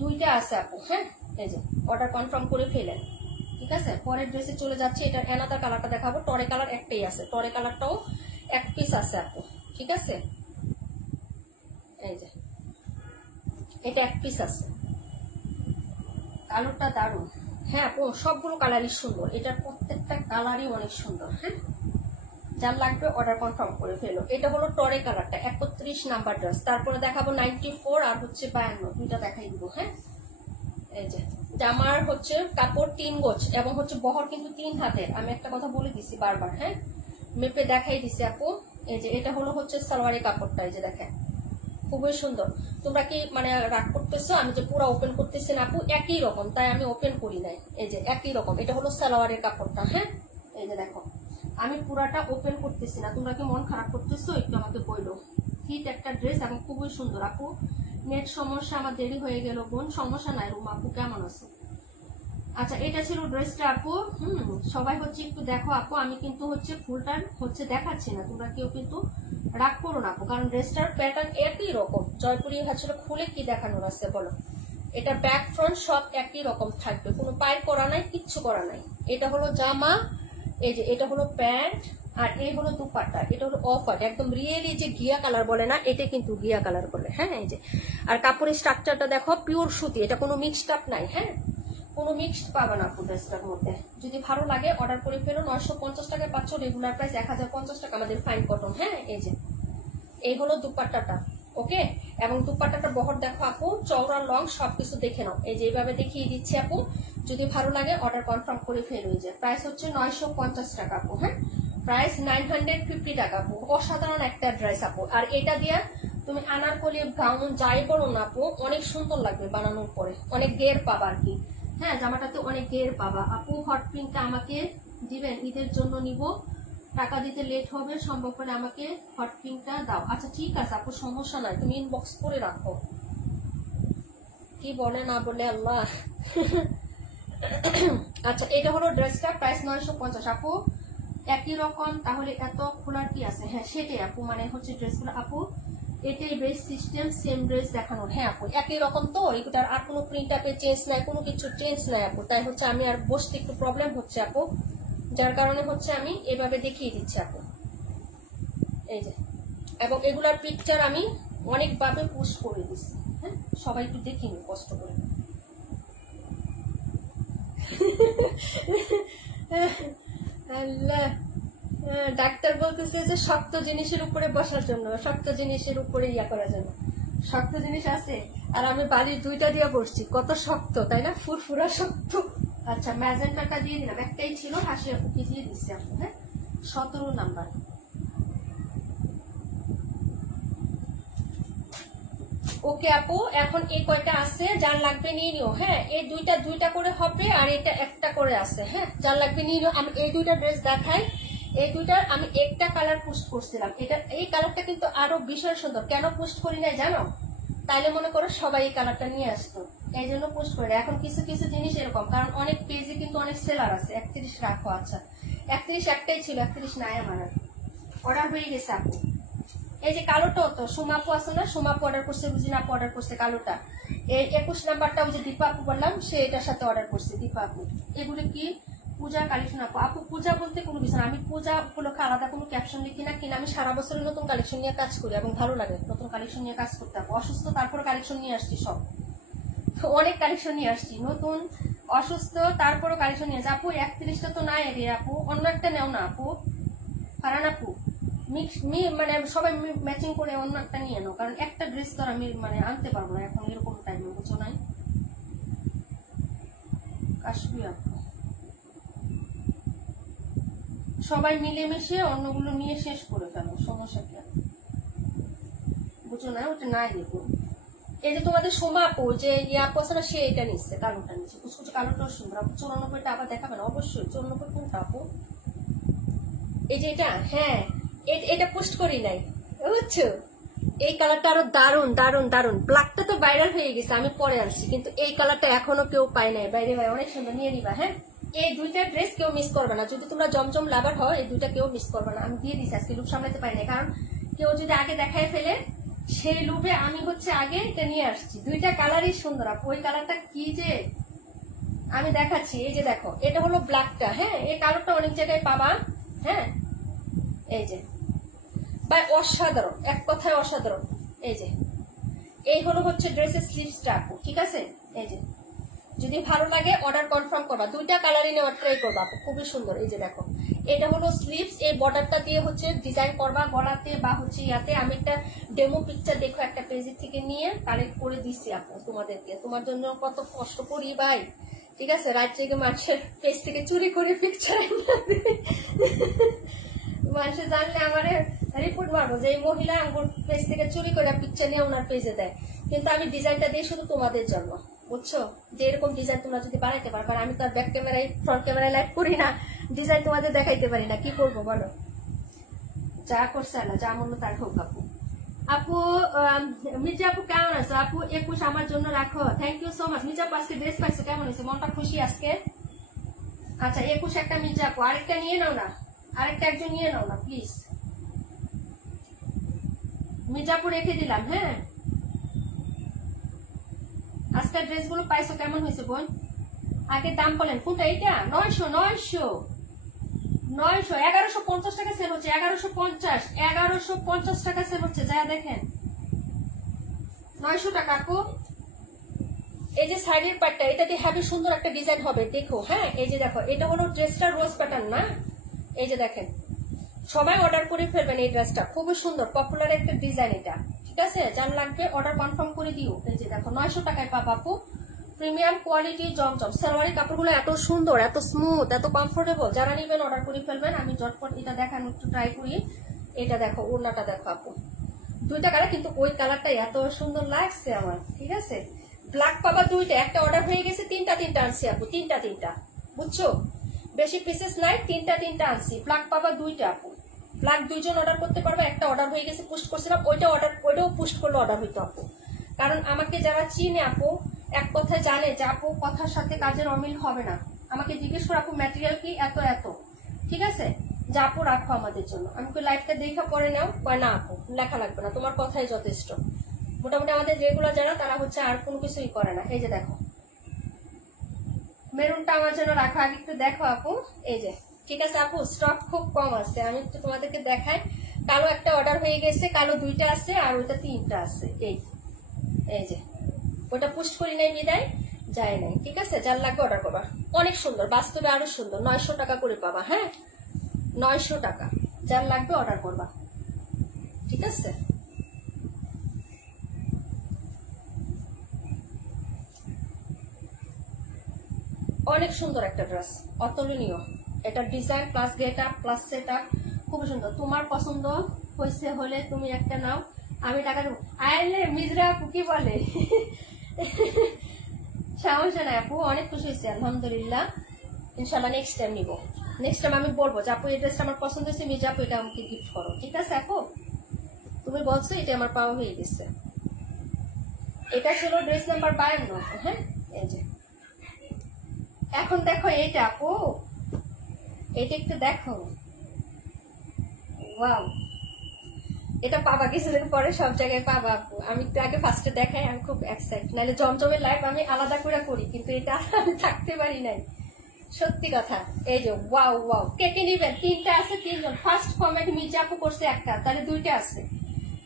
2টা আছে আপু। হ্যাঁ এই যে অর্ডার কনফার্ম করে ফেলেন, ঠিক আছে? পরের ড্রেসে চলে যাচ্ছে। এটার অ্যানাদার কালারটা দেখাবো। টরে কালার একটাই আছে, টরে কালারটাও এক পিস আছে আপু, ঠিক আছে? এই যে এটা এক পিস আছে, কালোটা দারুন। হ্যাঁ আপু সবগুলো কালারই সুন্দর, এটার প্রত্যেকটা কালারই অনেক সুন্দর। হ্যাঁ যার লাগবে অর্ডার কনফার্ম করে ফেলো। এটা হলো টরে কালারটা, 31 নাম্বার ড্রেস। তারপরে দেখাবো 94 আর হচ্ছে 52, দুইটা দেখাই দিব। হ্যাঁ এই যে জামার হচ্ছে কাপড় 3 গজ এবং হচ্ছে বহর কিন্তু 3 হাতের। আমি একটা কথা বলে দিছি বারবার, হ্যাঁ মেপে দেখাই দিছি আপু। এই যে এটা হলো হচ্ছে সালোয়ারের কাপড়টা, এই যে দেখেন খুবই সুন্দর। তোমরা কি মানে রাগ করতেছো আমি যে পুরো ওপেন করতেছি না আপু? একই রকম, তাই আমি ওপেন করি নাই। এই যে একই রকম, এটা হলো সালোয়ারের কাপড়টা। হ্যাঁ এই যে দেখো আমি পুরাটা ওপেন করতেছি না, তোমরা কি মন খারাপ করতেছো? একটু আমাকে বললো। হিট একটা ড্রেস এবং খুবই সুন্দর। আপু নেট সমস্যা, আমার দেরি হয়ে গেল বোন। সমস্যা নাই রুম, আপু কেমন আছো? আচ্ছা এটা ছিল ড্রেসটা আপু। সবাই হচ্ছে একটু দেখো আপু, আমি কিন্তু হচ্ছে ফুলটা হচ্ছে দেখাচ্ছি না, তোমরা কেউ কিন্তু রাগ করো না আপু, কারণ ড্রেসটার প্যাটার্ন একই রকম। জয়পুরি হচ্ছে খুলে কি দেখানোর আছে বলো? এটা ব্যাক ফ্রন্ট সব একই রকম থাকবে, কোনো পায়ের করা নাই, কিচ্ছু করা নাই। এটা হলো জামা, এই যে এটা হলো প্যান্ট, আর এই হলো দুপাট্টা। এটা হলো অফ হোয়াইট, একদম রিয়েলি যে ঘিয়া কালার বলে না, এটা কিন্তু ঘিয়া কালার বলে। হ্যাঁ এই যে আর কাপড়ের স্ট্রাকচারটা দেখো, পিওর সুতি, এটা কোনো মিক্সড আপ নাই। হ্যাঁ কোনো মিক্সড পাবে না আপু ড্রেসটার মধ্যে। যদি ভালো লাগে অর্ডার করে ফেলো। 950 টাকায় পাচ্ছ, রেগুলার প্রাইস 1050 টাকা আমাদের ফাইন কটন। হ্যাঁ এই যে এই হলো দুপাট্টাটা, ওকে। এবং দুপাট্টাটা বহর দেখো আপু, চওড়া লং সবকিছু দেখে নাও। এই যে এইভাবে দেখিয়ে দিচ্ছি আপু, যদি ভালো লাগে অর্ডার কনফার্ম করে ফেলো। এই যে প্রাইস হচ্ছে 950 টাকা আপু। হ্যাঁ প্রাইস 950 টাকা আপু। অসাধারণ একটা ড্রেস আপু। আর এটা দিয়ে তুমি আনারকলি গাউন যাই বলো না আপু, অনেক সুন্দর লাগবে বানানোর পরে, অনেক গের পাবা আর কি। হ্যাঁ জামাটাতে অনেক গের পাবা আপু। হট পিঙ্কটা আমাকে দিবেন, ঈদের জন্য নিব, টাকা দিতে লেট হবে, সম্ভব করে আমাকে হট পিঙ্কটা দাও। আচ্ছা ঠিক আছে আপু, সমস্যা নাই, তুমি ইনবক্স করে রাখো। কি বলে না বলে আল্লাহ। আচ্ছা এটা হলো ড্রেসটা, প্রাইস 950 আপু। একই রকম, তাহলে এত খোলার কি আছে? হ্যাঁ সেটাই আপু, মানে হচ্ছে ড্রেসগুলো আপু এটাই বেস সিস্টেম, সেম ড্রেস দেখানোর। হ্যাঁ আপু একই রকম তো, এটার আর কোনো প্রিন্ট আপে চেঞ্জ নাই, কোনো কিছু চেঞ্জ নাই আপু। তাই হচ্ছে আমি আর বসতে একটু প্রবলেম হচ্ছে আপু, যার কারণে হচ্ছে আমি এভাবে দেখিয়ে দিচ্ছি আপু। এই যে এবং এগুলার পিকচার আমি অনেকভাবে পোস্ট করে দিচ্ছি। হ্যাঁ সবাই একটু দেখিনি কষ্ট করে। আল্লাহ, ডাক্তার বলতেছে যে শক্ত জিনিসের উপরে বসার জন্য, শক্ত জিনিসের উপরে ইয়া করার জন্য। শক্ত জিনিস আছে আর আমি বাড়ির দুইটা দিয়ে বসছি, কত শক্ত তাই না, ফুরফুরা শক্ত। আচ্ছা ম্যাজেন্টাটা দিয়ে দিলাম, একটাই ছিল, হাসি আপুকে দিয়ে দিচ্ছি আপু। হ্যাঁ 17 নাম্বার। ওকে আপু, এখন এই কয়টা আছে, যার লাগবে নিয়ে নিও। হ্যাঁ এই দুইটা করে হবে, আর এটা একটা করে আছে। হ্যাঁ যার লাগবে নিয়ে নিও। আমি এই দুইটা ড্রেস দেখাই, এই দুইটার আমি একটা কালার পোস্ট করছিলাম, এটা এই কালারটা কিন্তু আরো ভীষণ সুন্দর। কেন পোস্ট করি নাই জানো? তাইলে মনে করো সবাই এই কালারটা নিয়ে আসতো, এই জন্য পোস্ট করে। এখন কিছু কিছু জিনিস এরকম, কারণ অনেক পেজে কিন্তু অনেক সেলার আছে। 31 রাখো। আচ্ছা 31 একটাই ছিল, 31 নাই আমার, অর্ডার হয়ে গেছে আপু। এই যে কালোটাও তো সুমাপু আছে না, সুমাপু অর্ডার করছে, বুঝিনা আপু অর্ডার করছে কালোটা। এই 21 নাম্বারটা ওই যে দীপা আপু বললাম, সে এটার সাথে অর্ডার করছে দীপা আপু। এগুলো কি পূজা কালেকশন আপু? আপু পূজা বলতে কোনো কিছু না, আমি পূজা উপলক্ষে আলাদা কোনো ক্যাপশন লিখি না, কিনা আমি সারা বছরের নতুন কালেকশন নিয়ে কাজ করি এবং ভালো লাগে নতুন কালেকশন নিয়ে কাজ করতে। আপু অসুস্থ তারপরে কালেকশন নিয়ে আসছি, সব অনেক কালেকশন নিয়ে আসছি নতুন, অসুস্থ তারপরে কালেকশন নিয়ে আসছি। আপু 31টা তো নাই রে আপু, অন্য একটা নেও না আপু, পারান আপু। মানে সবাই ম্যাচিং করে অন্য একটা নিয়ে নাও, কারণ একটা ড্রেস তো আমি মানে আনতে পারবো না এখন এরকম টাইমে, বুঝছো নাই? কাশ্মীর আপু সবাই মিলেমিশে অন্যগুলো নিয়ে শেষ করে ফেলো, সমস্যা কি? বুঝো না ওটা নাই দেখুন। এই যে তোমাদের সোমা আপু যে আপু আছে না, সে এটা নিচ্ছে, কালোটা নিচ্ছে, কুচকুচে কালোটাও সুন্দর আপু। 94টা আবার দেখাবে না অবশ্যই। 94 কোনটা আপু? এই যে এটা, হ্যাঁ এটা পোস্ট করি নাই বুঝছো। এই কালারটা আরো দারুন দারুন দারুন। ব্ল্যাকটা তো ভাইরাল হয়ে গেছে, আমি পরে আনছি, কিন্তু এই কালারটা এখনো কেউ পায় নাই। বাইরে ভাই অনেক সুন্দর, নিয়ে নিবা। হ্যাঁ এই দুইটা ড্রেস কেউ মিস করবে না, যদি তোমরা জমজম লাভার হয় এই দুইটা কেউ মিস করবে না। আমি দিয়ে দিচ্ছি, আজকে লুক সামলাতে পারি না, কারণ কেউ যদি আগে দেখায় ফেলে সেই লুবে আমি হচ্ছে আগে এটা নিয়ে আসছি। দুইটা কালারই সুন্দর আপু। ওই কালারটা কি যে আমি দেখাচ্ছি, এই যে দেখো এটা হলো ব্ল্যাকটা। হ্যাঁ এই কালারটা অনেক জায়গায় পাবা। হ্যাঁ এই যে ভাই অসাধারণ, এক কথায় অসাধারণ। এই যে এই হলো হচ্ছে ড্রেসের স্লিভসটা আপু, ঠিক আছে? এই যে যদি ভালো লাগে অর্ডার কনফার্ম করবা, দুইটা কালারই নেওয়ার ট্রাই করবা আপু, খুবই সুন্দর। এই যে দেখো এটা হলো স্লিভস, এই বর্ডারটা দিয়ে হচ্ছে ডিজাইন করবা গলাতে বা হচ্ছে ইয়াতে। আমি একটা ডেমো পিকচার দেখো একটা পেজের থেকে নিয়ে কালেক্ট করে দিচ্ছি আপু তোমাদেরকে, তোমার জন্য কত কষ্ট করি ভাই, ঠিক আছে? রাত থেকে মানুষের পেজ থেকে চুরি করে পিকচার মানুষে জানলে আমার রিপোর্ট মারবো যে এই মহিলা আমার পেজ থেকে চুরি করে পিকচার নিয়ে ওনার পেজে দেয়। কিন্তু আমি ডিজাইনটা দিই শুধু তোমাদের জন্য, বুঝছো? যে এরকম ডিজাইন তোমরা যদি বানাইতে পারো, কারণ আমি তো আর ব্যাক ক্যামেরায় ফ্রন্ট ক্যামেরায় লাইভ করি না, ডিজাইন তোমাদের দেখাইতে পারি না, কি করবো বলো? যা করছে না, যা মনে তার হোক আপু। আপু মির্জা আপু কেমন আছো আপু? 21 আমার জন্য রাখো, thank you so much. Mirza আপু আজকে ড্রেস পাইছো, কেমন হয়েছে? মনটা খুশি আজকে? আচ্ছা 21 একটা মির্জা আপু, আরেকটা নিয়ে নাও না, আরেকটা একজন নিয়ে নাও না প্লিজ। মির্জা আপু রেখে দিলাম। হ্যাঁ আজকের ড্রেসগুলো পাইছো, কেমন হয়েছে বোন? আগে দাম বলেন, কোনটা? এইটা 900 1150 টাকা সেল হচ্ছে, 1150 টাকা সেল হচ্ছে, যা দেখেন 900 টাকা আপু। এই যে সাইডের পার্টটা, এটা দিয়ে হেভি সুন্দর একটা ডিজাইন হবে, দেখো। হ্যাঁ এই যে দেখো, এটা হলো ড্রেসটা রোজ প্যাটার্ন না, এই যে দেখেন, সবাই অর্ডার করে ফেলবেন। এই ড্রেসটা খুবই সুন্দর, পপুলার একটা ডিজাইন এটা, ঠিক আছে? যার লাগবে অর্ডার কনফার্ম করে দিও। এই যে দেখো 900 টাকায় পাবা আপু, প্রিমিয়াম কোয়ালিটি জমজম। সালোয়ারের কাপড়গুলো এত সুন্দর, এত স্মুথ, এত কমফোর্টেবল, যারা নিবেন অর্ডার করে ফেলবেন। আমি ঝটপট এটা দেখানো একটু ট্রাই করি। এটা দেখো, ওড়নাটা দেখো আপু, দুইটা কালার, কিন্তু ওই কালারটা এত সুন্দর লাগছে আমার, ঠিক আছে? ব্ল্যাক পাবা দুইটা, একটা অর্ডার হয়ে গেছে, তিনটা আনছি আপু, তিনটা, বুঝছো? বেশি পিসেস নাই, তিনটা আনছি। ব্ল্যাক পাবা দুইটা আপু, ব্ল্যাক দুইজন অর্ডার করতে পারবে, একটা অর্ডার হয়ে গেছে, পোস্ট করছিলাম, ওইটাও পোস্ট করলে অর্ডার হইতো আপু। কারণ আমাকে যারা চিনে আপু, এক কথায় জানে যে আপু কথার সাথে কাজের অমিল হবে না। আমাকে জিজ্ঞেস করে আপু ম্যাটেরিয়াল কি এত, ঠিক আছে? যা আপু রাখো আমাদের জন্য। আমি লাইফটা দেখা পরে নাও, না আপু লেখা লাগবে না, তোমার কথাই যথেষ্ট। মোটামুটি আমাদের রেগুলার যারা, তারা হচ্ছে আর কোনো কিছুই করে না। এই যে দেখো মেরুনটা আমার জন্য রাখো, আগে একটু দেখো আপু। এই যে ঠিক আছে আপু, স্টক খুব কম আছে, আমি একটু তোমাদেরকে দেখাই। কালো একটা অর্ডার হয়ে গেছে, কালো দুইটা আছে, আর ওইটা তিনটা আছে। এই যে ওটা পোস্ট করি নাই, বিদায় যায় নাই, ঠিক আছে? যার লাগবে অর্ডার করবা, অনেক সুন্দর, বাস্তবে আরো সুন্দর। 900 টাকা করে পাবা। হ্যাঁ 900 টাকা, যার লাগবে অর্ডার করবা, ঠিক আছে? অনেক সুন্দর একটা ড্রেস, অতুলনীয়। এটা design plus get up plus set up, খুব সুন্দর। তোমার পছন্দ হয়েছে হলে তুমি একটা নাও, আমি টাকা দেবো। আইলে মিজরা আপু কি বলে? সমস্যা নাই আপু, অনেক খুশি হয়েছে, আলহামদুলিল্লাহ। ইনশাল্লাহ নেক্সট টাইম নিবো, নেক্সট টাইম আমি বলবো যে আপু এই ড্রেসটা আমার পছন্দ হয়েছে, মিজরা আপু এটা আমাকে গিফট করো, ঠিক আছে আপু? তুমি বলছো, এটা আমার পাওয়া হয়ে গেছে। এটা ছিল ড্রেস নাম্বার 52। হ্যাঁ এই যে এখন দেখো এইটা আপু, এটা একটু দেখো, ওয়াও, এটা পাবা কিছুদিন পরে, সব জায়গায় পাবা আপু। আমি একটু আগে ফার্স্টে দেখাই, আমি খুব এক্সাইট। নাহলে জমজমের লাইভ আমি আলাদা করে করি, কিন্তু এটা আমি থাকতে পারি নাই, সত্যি কথা। এই যে ওয়াও, কে কে নিবেন? তিনটা আছে, তিনজন। ফার্স্ট কমেন্ট মির্জা আপু করছে একটা, তাহলে দুইটা আছে,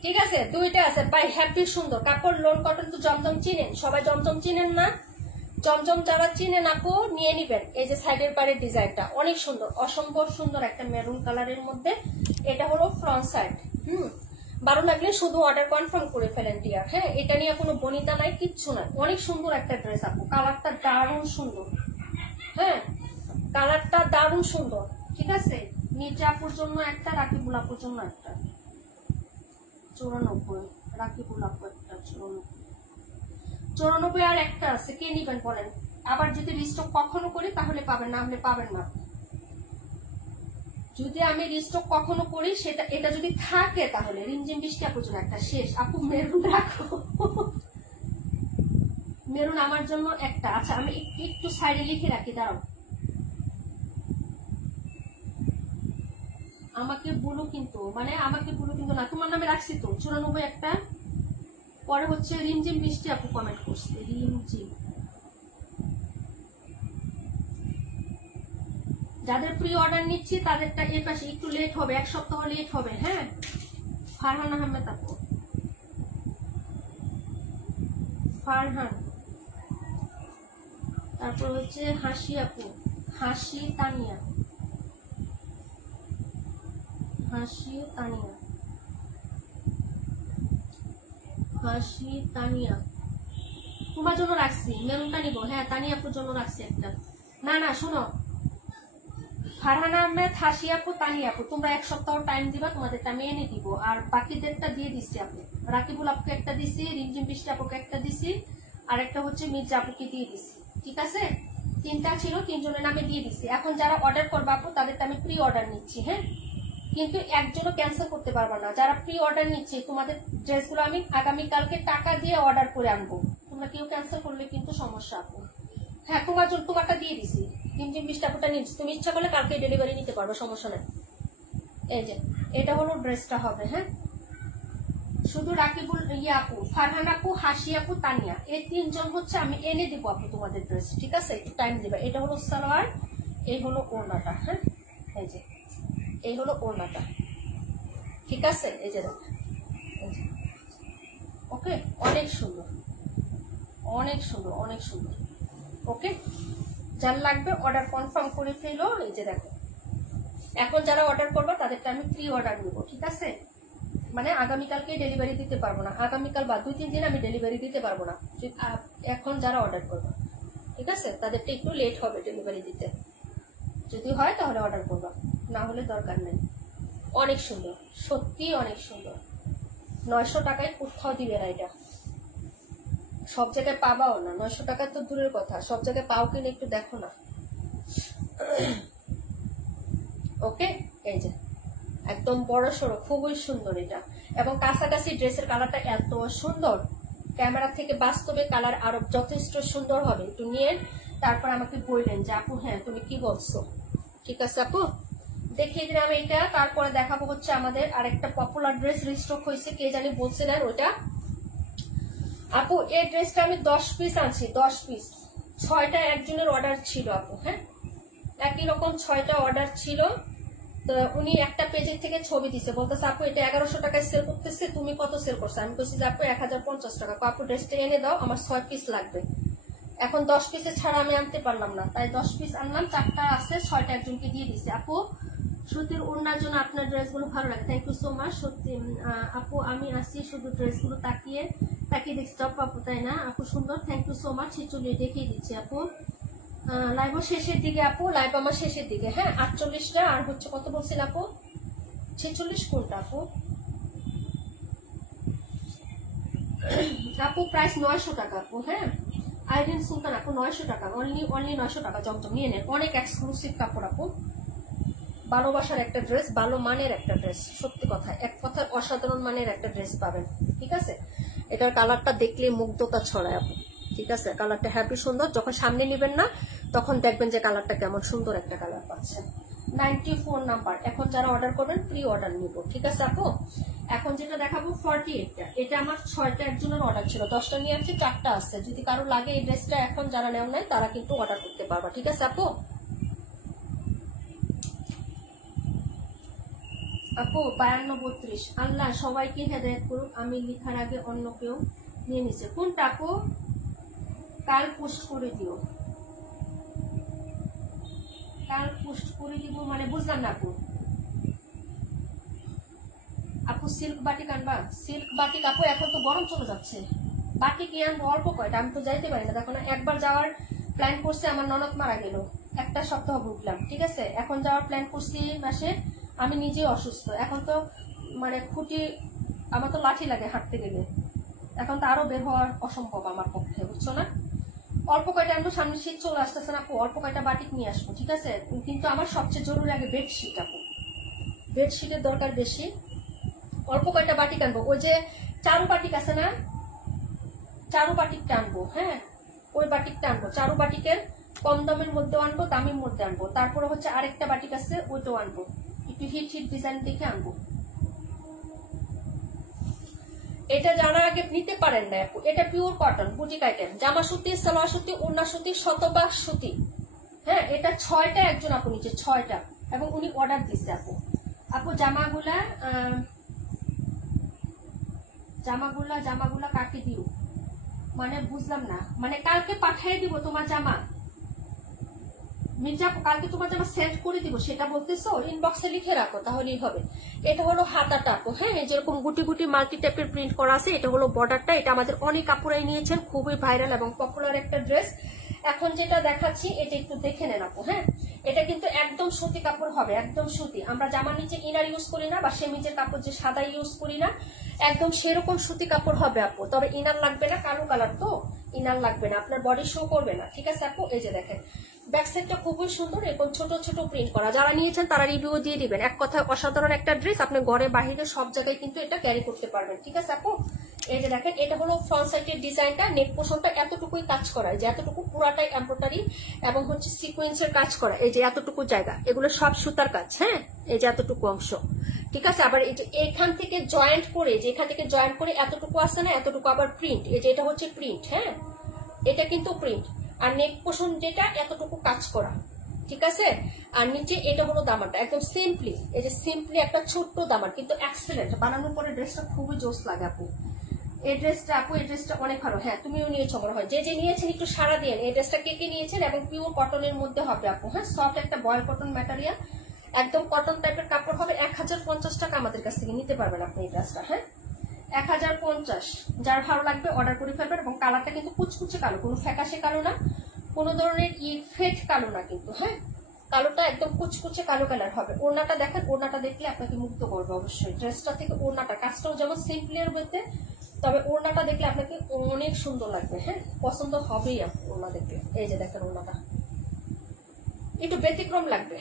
ঠিক আছে? দুইটা আছে পাই, হ্যাপি সুন্দর কাপড়, লোন কটন। তো জমজম চিনেন সবাই, জমজম চিনেন না? জমজম যারা চিনেন আপু নিয়ে নিবেন। এই যে সাইডের পাড়ের ডিজাইনটা অনেক সুন্দর, অসম্ভব সুন্দর, একটা মেরুন কালারের মধ্যে। এটা হলো ফ্রন্ট সাইড। ভালো লাগলে শুধু অর্ডার কনফার্ম করে ফেলেন ডিয়ার। হ্যাঁ এটা নিয়ে কোনো বনিতা নাই, কিচ্ছু নাই, অনেক সুন্দর একটা ড্রেস আপু। কালারটা দারুণ সুন্দর, হ্যাঁ কালারটা দারুণ সুন্দর, ঠিক আছে? মির্জা আপুর জন্য একটা, রাকিবুল আপুর জন্য একটা। 94, রাকিবুল আপু একটা 94 আর একটা আছে, কে নিবেন বলেন? আবার যদি রিস্টক কখনো করি তাহলে পাবেন, না হলে পাবেন না। যদি আমি রিস্টক কখনো করি, সেটা এটা যদি থাকে তাহলে রিমঝিম বৃষ্টি আপুর জন্য একটা শেষ। আপু মেরুন রাখো, মেরুন আমার জন্য একটা। আচ্ছা আমি একটু সাইডে লিখে রাখি, দাঁড়াও। আমাকে বলো কিন্তু, মানে আমাকে বলো কিন্তু না, তোমার নামে রাখছি তো। 94 একটা, পরে হচ্ছে রিমঝিম বৃষ্টি আপু কমেন্ট করছে, রিমঝিম। যাদের প্রি অর্ডার নিচ্ছি তাদেরটা এর পাশে একটু লেট হবে, 1 সপ্তাহ লেট হবে। হ্যাঁ ফারহান আহমেদ আপু, ফারহান। তারপর হচ্ছে হাসি আপু, হাসি তানিয়া, হাসি তানিয়া, হাসি তানিয়া। তোমার জন্য রাখছি, মেরুনটা নিবো। হ্যাঁ তানিয়া আপুর জন্য রাখছি একটা। না না শোনো, ফারহান আহমেদ, হাসি আপু, তানিয়া আপু, তোমরা 1 সপ্তাহ টাইম দিবা, তোমাদেরটা আমি এনে দিব। আর বাকিদেরটা দিয়ে দিচ্ছি আপু। রাকিবুল আপুকে একটা দিছি, রিমঝিম বৃষ্টি আপুকে একটা দিছি, আর একটা হচ্ছে মির্জা আপুকে দিয়ে দিছি। ঠিক আছে, 3টা ছিল, 3 জনের নামে দিয়ে দিছি। এখন যারা অর্ডার করবে আপু তাদেরটা আমি প্রি অর্ডার নিচ্ছি। হ্যাঁ, কিন্তু একজনও ক্যান্সেল করতে পারবা না। যারা প্রি অর্ডার নিচ্ছে তোমাদের ড্রেসগুলো আমি আগামীকালকে টাকা দিয়ে অর্ডার করে আনবো। তোমরা কেউ ক্যান্সেল করলে কিন্তু সমস্যা আপু। হ্যাঁ তোমার জন্য তোমারটা দিয়ে দিছি, রিমঝিম বৃষ্টি আপুটা নিচ্ছি। তুমি ইচ্ছা করলে কালকে ডেলিভারি নিতে পারবে, সমস্যা নেই। এই যে এটা হলো ড্রেসটা হবে। হ্যাঁ, শুধু রাকিবুল আপু, ফারহান আপু, হাসি আপু, তানিয়া, এই 3 জন হচ্ছে আমি এনে দিব আপু তোমাদের ড্রেস। ঠিক আছে, একটু টাইম দিবা। এটা হলো সালোয়ার, এই হলো ওড়নাটা। হ্যাঁ, এই যে এই হলো ওড়নাটা। ঠিক আছে, এই যে ওকে, অনেক সুন্দর, অনেক সুন্দর, অনেক সুন্দর। ওকে, যার লাগবে অর্ডার কনফার্ম করে ফেলো। এই যে দেখো, এখন যারা অর্ডার করবে তাদেরকে আমি প্রি অর্ডার নিব। ঠিক আছে, মানে আগামীকালকে ডেলিভারি দিতে পারবো না, আগামীকাল বা 2-3 দিন আমি ডেলিভারি দিতে পারবো না। এখন যারা অর্ডার করবে, ঠিক আছে, তাদেরটা একটু লেট হবে ডেলিভারি দিতে। যদি হয় তাহলে অর্ডার করবা, না হলে দরকার নেই। অনেক সুন্দর, সত্যি অনেক সুন্দর। 900 টাকায় কোথাও দিবে না এটা, সব জায়গায় পাবাও না। 900 টাকা তো দূরের কথা, সব জায়গায় পাও কিনা একটু দেখো না। ওকে, এই যে একদম বড় সড়ো, খুবই সুন্দর এটা। এবং কাছাকাছি ড্রেসের কালারটা এত সুন্দর, ক্যামেরা থেকে বাস্তবে কালার আরো যথেষ্ট সুন্দর হবে। একটু নিয়ে তারপর আমাকে বললেন যে আপু হ্যাঁ তুমি কি বলছো। ঠিক আছে আপু, দেখিয়ে দিলাম এটা। তারপরে দেখাবো হচ্ছে আমাদের আরেকটা পপুলার ড্রেস রিস্টক হয়েছে, কে জানি বলছিলেন ওটা আপু। এই ড্রেসটা আমি 10 পিস আনছি, 10 পিস, 6টা একজনের অর্ডার ছিল আপু। হ্যাঁ, একই রকম 6টা অর্ডার ছিল। তো উনি একটা পেজের থেকে ছবি দিছে, বলতেছে আপু এটা 1100 টাকায় সেল করতেছে, তুমি কত সেল করছো। আমি বলছি যে আপু 1050 টাকা। আপু ড্রেসটা এনে দাও, আমার 6 পিস লাগবে। এখন 10 পিসের ছাড়া আমি আনতে পারলাম না, তাই 10 পিস আনলাম, 4টা আছে, 6টা একজনকে দিয়ে দিছি। আপু সত্যির ওড়নার জন্য আপনার ড্রেসগুলো ভালো লাগে, থ্যাংক ইউ সো মাচ। সত্যি আপু আমি আসছি শুধু ড্রেসগুলো তাকিয়ে তাকিয়ে দেখছি, টপ আপু তাই না আপু, সুন্দর, থ্যাংক ইউ সো মাচ। চলে দেখিয়ে দিচ্ছি আপু, লাইভ শেষের দিকে আপু, লাইভ আমার শেষের দিকে। হ্যাঁ, 48টা আর হচ্ছে কত বলছিল আপু, 46 কোনটা আপু। আপু প্রাইস 900 টাকা আপু। হ্যাঁ, আইরিন সুলতান আপু 900 টাকা, অনলি 900 টাকা। জমজম নিয়ে নেন, অনেক এক্সক্লুসিভ কাপড় আপু, ভালোবাসার একটা ড্রেস, ভালো মানের একটা ড্রেস। সত্যি কথা, এক কথায় অসাধারণ মানের একটা ড্রেস পাবেন। ঠিক আছে, এটার কালারটা দেখলে মুগ্ধতা ছড়ায় আপু। ঠিক আছে, কালারটা হ্যাপি সুন্দর, যখন সামনে নেবেন না তখন দেখবেন যে কালারটা কেমন সুন্দর একটা কালার পাচ্ছেন। 94 নাম্বার। এখন যারা অর্ডার করবেন প্রি অর্ডার নিব। ঠিক আছে আপু, এখন যেটা দেখাবো 48টা, এটা আমার 6টা একজনের অর্ডার ছিল, 10টা নিয়ে আসছি, 4টা আসছে। যদি কারো লাগে এই ড্রেসটা এখন যারা নেও নাই তারা কিন্তু অর্ডার করতে পারবা। ঠিক আছে আপু, আপু 52-32। আল্লাহ সবাইকে হেদায়েত করুক, আমি লিখার আগে অন্য কেউ নিয়ে নিছে। কোনটা আপু, কাল পোস্ট করে দিও, কাল পোস্ট করে দিব মানে বুঝলাম না আপু। আপু সিল্ক বাটিক আনবা, সিল্ক বাটিক আপু এখন তো গরম চলে যাচ্ছে, বাটিক আনবো অল্প কয়টা, আমি তো যাইতে পারি না। দেখো না, একবার যাওয়ার প্ল্যান করছে, আমার ননদ মারা গেল, 1 সপ্তাহ ভুগলাম। ঠিক আছে, এখন যাওয়ার প্ল্যান করছি মাসে, আমি নিজেই অসুস্থ। এখন তো মানে খুঁটি, আমার তো লাঠি লাগে হাঁটতে গেলে, এখন তো আরো বের হওয়ার অসম্ভব আমার পক্ষে, বুঝছো না। অল্প কয়টা আনবো, সামনে শীত চলে আসতেছে না আপু, অল্প কয়টা বাটিক নিয়ে আসবো। ঠিক আছে, কিন্তু আমার সবচেয়ে জরুরি আগে বেডশিট আপু, বেডশিটের দরকার বেশি। অল্প কয়টা বাটিক আনবো, ওই যে চারু বাটিক আছে না, চারু বাটিকটা আনবো। হ্যাঁ, ওই বাটিকটা আনবো, চারু বাটিকের কম দামের মধ্যে আনবো, দামের মধ্যে আনবো। তারপরে হচ্ছে আরেকটা বাটিক আছে, ওইটাও আনবো, একটু হিট হিট ডিজাইন দেখে আনবো। এটা যারা আগে নিতে পারেন না আপু, এটা পিওর কটন বুটিক আইটেম, জামা সুতি, সালোয়ার সুতি, ওড়না সুতি, শতভাগ সুতি। হ্যাঁ, এটা 6টা একজন আপু নিচে, 6টা, এবং উনি অর্ডার দিচ্ছে আপু। আপু জামাগুলা জামাগুলা কাকে দিও, মানে বুঝলাম না, মানে কালকে পাঠিয়ে দিব তোমার জামা মির্জা, কালকে তোমার জামা সেন্ড করে দিব সেটা বলতেছো? ইনবক্সে লিখে রাখো তাহলেই হবে। এটা হলো হাতাটা আপু, হ্যাঁ যেরকম গুটি গুটি মাল্টি টাইপের প্রিন্ট করা আছে। এটা হলো বর্ডারটা, এটা আমাদের অনেক আপুরাই নিয়েছেন, খুবই ভাইরাল এবং পপুলার একটা ড্রেস। এখন যেটা দেখাচ্ছি এটা একটু দেখে নেন আপু, হ্যাঁ এটা কিন্তু একদম সুতি কাপড় হবে, একদম সুতি। আমরা জামার নিচে ইনার ইউজ করি না বা সেমিজের কাপড় যে সাদা ইউজ করি না, একদম সেরকম সুতি কাপড় হবে আপু। তবে ইনার লাগবে না, কালো কালার তো ইনার লাগবে না, আপনার বডি শো করবে না, ঠিক আছে আপু। এই যে দেখেন ব্যাক সাইডটা খুবই সুন্দর, এরকম ছোট ছোট প্রিন্ট করা। যারা নিয়েছেন তারা রিভিউ দিয়ে দিবেন। এক কথা অসাধারণ একটা ড্রেস, আপনি ঘরে বাহিরে সব জায়গায় কিন্তু এটা ক্যারি করতে পারবেন, ঠিক আছে আপু। এই যে দেখেন এটা হলো ফ্রন্ট সাইডের ডিজাইনটা, নেক পোর্শনটা এতটুকুই কাজ করা, যে এতটুকু পুরাটাই এমব্রয়ডারি এবং হচ্ছে সিকোয়েন্সের কাজ করা। এই যে এতটুকু জায়গা, এগুলো সব সুতার কাজ, হ্যাঁ এই যে এতটুকু অংশ, ঠিক আছে। আবার এই যে এখান থেকে জয়েন্ট করে, যে এখান থেকে জয়েন্ট করে এতটুকু আছে না, এতটুকু আবার প্রিন্ট। এই যে এটা হচ্ছে প্রিন্ট, হ্যাঁ এটা কিন্তু প্রিন্ট। আর নেক পোর্শন যেটা এতটুকু কাজ করা, ঠিক আছে। আর নিচে এটা হলো দামানটা, একদম সিম্পলি, এই যে সিম্পলি একটা ছোট্ট দামান, কিন্তু এক্সেলেন্ট। বানানোর পরে ড্রেসটা খুবই জোস লাগে আপু। এই ড্রেসটা আপু, এই ড্রেসটা অনেক ভালো, হ্যাঁ তুমিও নিয়েছো মনে হয়। যে যে নিয়েছেন একটু সারা দিয়ে। এই ড্রেসটা কে কে নিয়েছেন, এবং পিওর কটনের মধ্যে হবে আপু, হ্যাঁ সফট একটা বয়েল কটন ম্যাটেরিয়াল, একদম কটন টাইপের কাপড় হবে। 1050 টাকা আমাদের কাছ থেকে নিতে পারবেন আপনি এই ড্রেসটা, হ্যাঁ 1050। যার ভালো লাগবে অর্ডার করে ফেলবেন। এবং কালারটা কিন্তু কুচকুচে কালো, কোনো ফ্যাকাশে কালো না, কোনো ধরনের ফেড কালো না কিন্তু, হ্যাঁ কালোটা একদম কুচকুচে কালো কালার হবে। ওড়নাটা দেখেন, ওড়নাটা দেখলে আপনাকে মুগ্ধ করবে অবশ্যই। ড্রেসটা থেকে ওড়নাটা কাজটাও যেমন সিম্পলের মধ্যে, তবে ওড়নাটা দেখলে আপনাকে অনেক সুন্দর লাগবে, হ্যাঁ পছন্দ হবেই ওড়না দেখলে। এই যে দেখেন ওড়নাটা একটু ব্যতিক্রম লাগবে।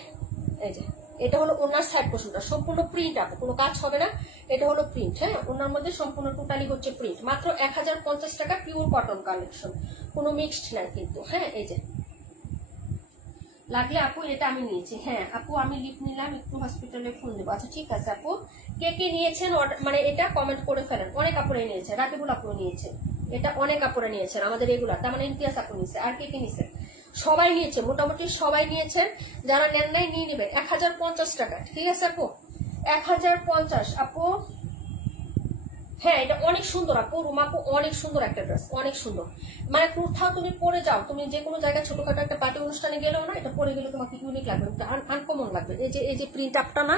এই যে এটা হলো ওনার সাইড পোর্শনটা, সম্পূর্ণ প্রিন্ট আপু, কোনো কাজ হবে না। এটা হলো প্রিন্ট, হ্যাঁ ওনার মধ্যে সম্পূর্ণ টোটালি হচ্ছে প্রিন্ট। মাত্র 1050 টাকা, পিওর কটন কালেকশন, কোনো মিক্সড নাই কিন্তু, হ্যাঁ এই যে লাগলে আপু এটা আমি নিয়েছি। হ্যাঁ আপু আমি লিভ নিলাম, একটু হসপিটালে ফোন দেবো। আচ্ছা ঠিক আছে আপু, কে কে নিয়েছেন মানে এটা কমেন্ট করে ফেলেন। অনেক আপুরে নিয়েছে, রাকিবুল আপু নিয়েছে, এটা অনেক আপুরে নিয়েছেন আমাদের এগুলা, তার মানে ইমতিয়াজ আপু নিয়েছে। আর কে কে নিয়েছে? সবাই নিয়েছে, মোটামুটি সবাই নিয়েছেন। যারা নেন নাই নিয়ে নেবেন। 1050 টাকা, ঠিক আছে আপু 1050 আপু। হ্যাঁ এটা অনেক সুন্দর আপু, রুমাপু অনেক সুন্দর একটা ড্রেস, অনেক সুন্দর। মানে কোথাও তুমি পরে যাও, তুমি যে কোনো জায়গায় ছোটখাটো একটা পার্টি অনুষ্ঠানে গেলেও না, এটা পরে গেলে তোমাকে ইউনিক লাগবে, আনকমন লাগবে। এই যে প্রিন্ট আপটা না,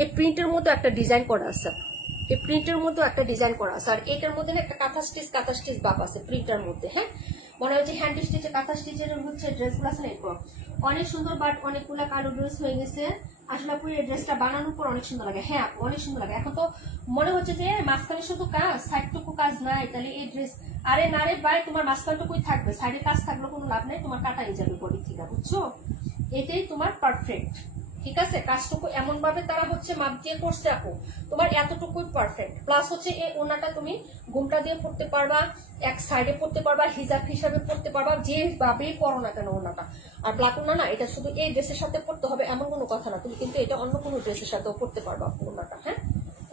এই প্রিন্টের মধ্যে একটা ডিজাইন করা আছে, এই প্রিন্টের মধ্যে একটা ডিজাইন করা আছে। আর এটার মধ্যে না একটা কাঁথা স্টিচ বাপ আছে প্রিন্টের মধ্যে, হ্যাঁ মনে হয় যে হ্যান্ড স্টিচে কাঁথা স্টিচের হচ্ছে ড্রেসগুলো আছে না, এরকম অনেক সুন্দর। বাট অনেকগুলা কালো ড্রেস হয়ে গেছে। আসলে আপু এই ড্রেসটা বানানোর পর অনেক সুন্দর লাগে, হ্যাঁ অনেক সুন্দর লাগে। এখন তো মনে হচ্ছে যে মাঝখানে শুধু কাজ, সাইডটুকু কাজ নাই, তাহলে এই ড্রেস, আরে না রে ভাই তোমার মাঝখানটুকুই থাকবে, সাইডে কাজ থাকলে কোনো লাভ নেই, তোমার কাটাই যাবে বডি থেকে, বুঝছো? এটাই তোমার পারফেক্ট, ঠিক আছে। কাজটুকু এমন ভাবে তারা হচ্ছে মাপ দিয়ে করছে আপু, তোমার এতটুকুই পারফেক্ট। প্লাস হচ্ছে এই ওনাটা তুমি ঘুমটা দিয়ে পড়তে পারবা, এক সাইডে পড়তে পারবা, হিজাব হিসাবে পড়তে পারবা, যেভাবেই পড়ো না কেন ওনাটা। আর ব্ল্যাক ওনা না, এটা শুধু এই ড্রেসের সাথে পড়তে হবে এমন কোনো কথা না, তুমি কিন্তু এটা অন্য কোনো ড্রেসের সাথেও পড়তে পারবা ওনাটা, হ্যাঁ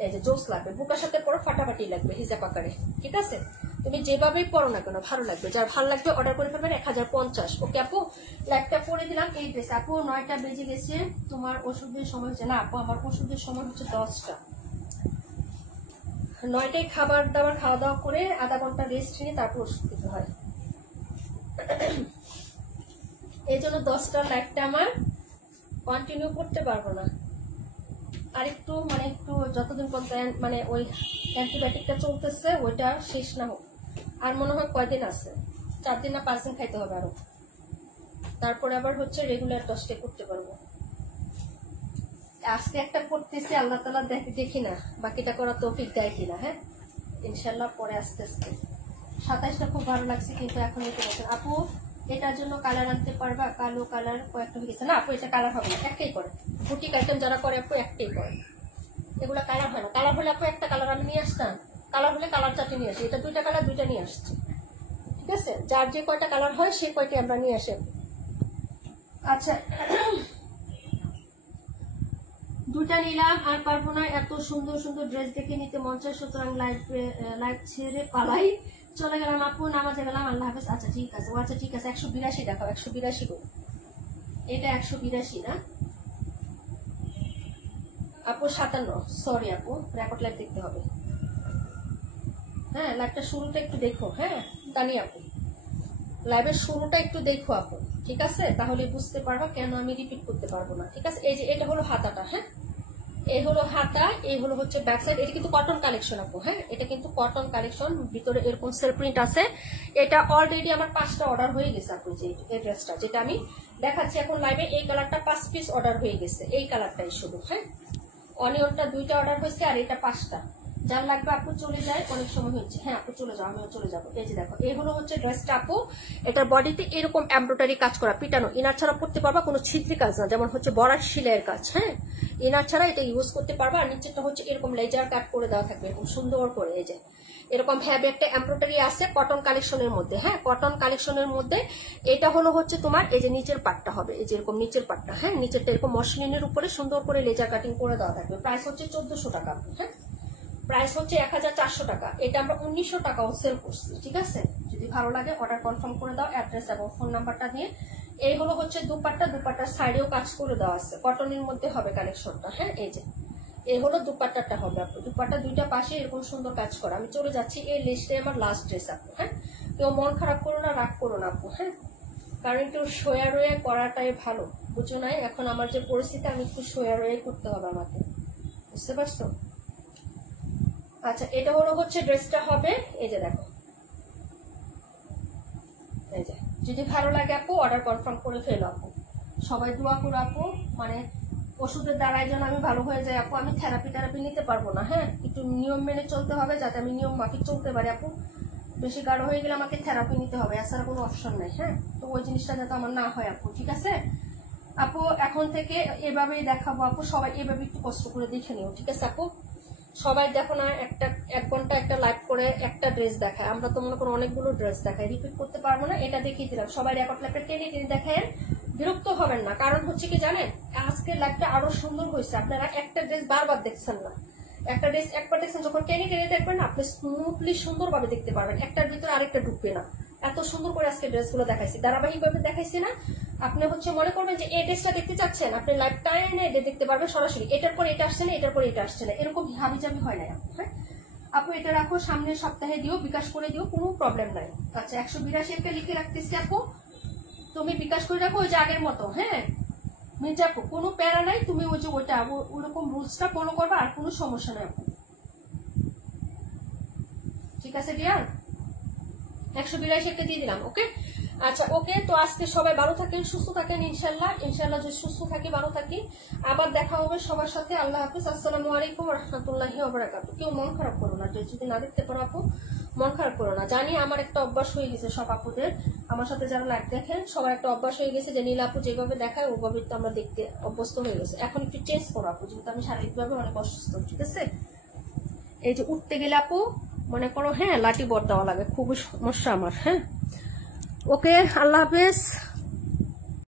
এই যে জোস লাগবে, বুকার সাথে পরো ফাটাফাটি লাগবে হিজাব আকারে, ঠিক আছে। তুমি যেভাবেই পড়ো না কেন ভালো লাগবে। যার ভালো লাগবে অর্ডার করে ফেলবেন। 1050। ওকে আপু লাইকটা করে দিলাম। এই ড্রেস আপু 9টা বেজে গেছে, তোমার ওষুধের সময় হচ্ছে না আপু, আমার ওষুধের সময় হচ্ছে 10টা। 9টায় খাবার দাবার খাওয়া দাওয়া করে আধা ঘন্টা রেস্ট নিয়ে তারপর ওষুধ দিতে হয়, এই জন্য 10টার লাইকটা আমার কন্টিনিউ করতে পারবো না। আর একটু মানে একটু যতদিন পর্যন্ত মানে ওই অ্যান্টিবায়োটিকটা চলতেছে ওইটা শেষ না হোক, আর মনে হয় কয়দিন আছে, 4 দিন না 5 দিন খাইতে হবে আরো, তারপরে আবার হচ্ছে রেগুলার 10টা করতে পারবো। আজকে একটা করতেছি, আল্লাহ তাআলা দেখি না বাকিটা করার তৌফিক দেয় কিনা, হ্যাঁ ইনশাল্লাহ পরে আস্তে আস্তে। 27টা খুব ভালো লাগছে, কিন্তু এখন এটা বলছেন আপু এটার জন্য কালার আনতে পারবা? কালো কালার কয়েকটা হয়ে গেছে না আপু, এটা কালার হবে না, একটাই করে। বুটিক আইটেম যারা করে আপু একটাই করে, এগুলো কালার হয় না। কালার হলে আপু একটা কালার আমি নিয়ে আসতাম, কালার হলে কালার চারটে নিয়ে আসি, এটা 2টা কালার 2টা নিয়ে আসছি, ঠিক আছে। যার যে কয়টা কালার হয় সে কয়টি আমরা নিয়ে আসি। আচ্ছা 2টা নিলাম, আর পারবো না, এত সুন্দর সুন্দর ড্রেস দেখে নিতে মন চায়, সুতরাং লাইভ ছেড়ে পালাই চলে গেলাম আপু, নামাজে গেলাম, আল্লাহ হাফেজ। আচ্ছা ঠিক আছে, আচ্ছা ঠিক আছে। 182 দেখাও, 182 গো, এটা 182 না আপু, 57। সরি আপু, রেকর্ড লাইভ দেখতে হবে। হ্যাঁ লাইভটা শুরুটা একটু দেখো, হ্যাঁ তানিয়া আপু লাইভের শুরুটা একটু দেখো আপু, ঠিক আছে? তাহলে বুঝতে পারবা কেন আমি রিপিট করতে পারবো না, ঠিক আছে? এই যে এটা হলো হাতাটা, হ্যাঁ এই হলো হাতা, এই হলো হচ্ছে ব্যাক সাইড। এটা কিন্তু কটন কালেকশন আপু, হ্যাঁ এটা কিন্তু কটন কালেকশন, ভিতরে এরকম সেল প্রিন্ট আছে। এটা অলরেডি আমার 5টা অর্ডার হয়ে গেছে আপু। যে এই ড্রেসটা যেটা আমি দেখাচ্ছি এখন লাইভে, এই কালারটা 5 পিস অর্ডার হয়ে গেছে, এই কালারটাই শুধু, হ্যাঁ অনিয়নটা 2টা অর্ডার হয়েছে আর এটা 5টা। যার লাগবে আপু চলে যায়, অনেক সময় হচ্ছে। হ্যাঁ আপু চলে যাও, আমিও চলে যাবো। এই যে দেখো এই হলো হচ্ছে ড্রেসটা আপু। এটার বডিতে এরকম এমব্রয়ডারি কাজ করা, পিটানো, ইনার ছাড়া পরতে পারবা, কোনো ছিদ্রি কাজ না, যেমন হচ্ছে বড়ার সেলাইয়ের কাজ, হ্যাঁ ইনার ছাড়া এটা ইউজ করতে পারবা। আর নিচেটা হচ্ছে এরকম লেজার কাট করে দেওয়া থাকবে এরকম সুন্দর করে। এই যে এরকম হ্যাভি একটা এমব্রয়ডারি আছে কটন কালেকশনের মধ্যে, হ্যাঁ কটন কালেকশনের মধ্যে। এটা হলো হচ্ছে তোমার এই যে নিচের পাটটা হবে, এই যে এরকম নিচের পাটটা, হ্যাঁ নিচেরটা এরকম মসলিনের উপরে সুন্দর করে লেজার কাটিং করে দেওয়া থাকবে। প্রাইস হচ্ছে 1400 টাকা, হ্যাঁ প্রাইস হচ্ছে 1400 টাকা। এটা আমরা 1900 টাকাও সেল করছি, ঠিক আছে? যদি ভালো লাগে অর্ডার কনফার্ম করে দাও, অ্যাড্রেস এবং ফোন নাম্বারটা দিয়ে। এই হলো হচ্ছে দুপাট্টা, দুপাট্টার সাইডেও কাজ করে দেওয়া আছে, কটনের মধ্যে হবে কালেকশনটা, হ্যাঁ এই যে এই হলো দুপাট্টাটা হবে আপু। দুপাট্টা 2টা পাশে এরকম সুন্দর কাজ করা। আমি চলে যাচ্ছি এই লিস্টে আমার লাস্ট ড্রেস আপু, হ্যাঁ কেউ মন খারাপ করো না, রাগ করো না আপু, হ্যাঁ কারণ একটু সোয়া রয়ে করাটাই ভালো, বুঝো নাই? এখন আমার যে পরিস্থিতি, আমি একটু সোয়া রয়ে করতে হবে আমাকে, বুঝতে পারছো? আচ্ছা এটা হলো হচ্ছে ড্রেসটা হবে, এই যে দেখো এই যে। যদি ভালো লাগে আপু অর্ডার কনফার্ম করে ফেলো আপু। সবাই দোয়া করো আপু, মানে ওষুধের দ্বারাই যেন আমি ভালো হয়ে যাই আপু। আমি থেরাপি নিতে পারবো না, হ্যাঁ একটু নিয়ম মেনে চলতে হবে যাতে আমি নিয়ম মাফিক চলতে পারি আপু। বেশি গাঢ় হয়ে গেলে আমাকে থেরাপি নিতে হবে, এছাড়া কোনো অপশন নেই, হ্যাঁ তো ওই জিনিসটা যাতে আমার না হয় আপু, ঠিক আছে আপু? এখন থেকে এভাবেই দেখাবো আপু, সবাই এভাবে একটু কষ্ট করে দেখে নিও, ঠিক আছে আপু? সবাই দেখো না 1 ঘন্টা একটা লাইভ করে একটা ড্রেস দেখায়, আমরা তো মনে করো অনেকগুলো ড্রেস দেখাই, রিপিট করতে পারবো না। এটা দেখিয়ে দিলাম, সবাই রেকর্ড লাইভটা টেনে দেখায়, বিরক্ত হবেন না। কারণ হচ্ছে কি জানেন, আজকের লাইভটা আরো সুন্দর হয়েছে, আপনারা একটা ড্রেস বারবার দেখছেন না, একটা ড্রেস একবার দেখছেন, যখন টেনে দেখবেন না আপনি স্মুথলি সুন্দরভাবে দেখতে পারবেন, একটার ভিতরে আরেকটা ঢুকবে না। এত সুন্দর করে আজকে ড্রেসগুলো দেখাইছি, ধারাবাহিক ভাবে দেখাইছি না? আপনি হচ্ছে মনে করবেন যে এই ড্রেসটা দেখতে চাচ্ছেন, আপনি লাইভ টাইমে দেখতে পারবেন সরাসরি, এটার পর এটা আসছে না, এটার পর এটা আসছে না, এরকম হাবিজাবি হয় না আপু, হ্যাঁ আপু এটা রাখো, সামনের সপ্তাহে দিও, বিকাশ করে দিও, কোনো প্রবলেম নাই। আচ্ছা 182 একটা লিখে রাখতেছি আপু, তুমি বিকাশ করে রাখো ওই যে আগের মতো, হ্যাঁ মির্জাপু কোনো প্যারা নাই, তুমি ওই যে ওইটা ওরকম রুলসটা ফলো করবা, আর কোনো সমস্যা নাই আপু, ঠিক আছে ডিয়ার? 182 একটা দিয়ে দিলাম, ওকে? আচ্ছা ওকে, তো আজকে সবাই ভালো থাকেন, সুস্থ থাকেন, ইনশাল্লাহ ইনশাল্লাহ যদি সুস্থ থাকি, ভালো থাকি, আবার দেখা হবে সবার সাথে। আল্লাহ হাফিজ, আসসালামু আলাইকুম রহমতুল্লাহি ওয়া বারাকাতুহু। কেউ মন খারাপ করো না, যদি না দেখতে পারো আপু মন খারাপ করো না। জানি আমার একটা অভ্যাস হয়ে গেছে, সব আপুদের আমার সাথে যারা লাইভ দেখেন সবার একটা অভ্যাস হয়ে গেছে যে নীলা আপু যেভাবে দেখায় ওভাবে তো আমরা দেখতে অভ্যস্ত হয়ে গেছে। এখন একটু চেঞ্জ করো আপু, যেহেতু আমি শারীরিকভাবে অনেক অসুস্থ, ঠিক আছে? এই যে উঠতে গেলে আপু মনে করো, হ্যাঁ লাঠি বর দেওয়া লাগে, খুবই সমস্যা আমার, হ্যাঁ ওকে আল্লাহ হাফেজ।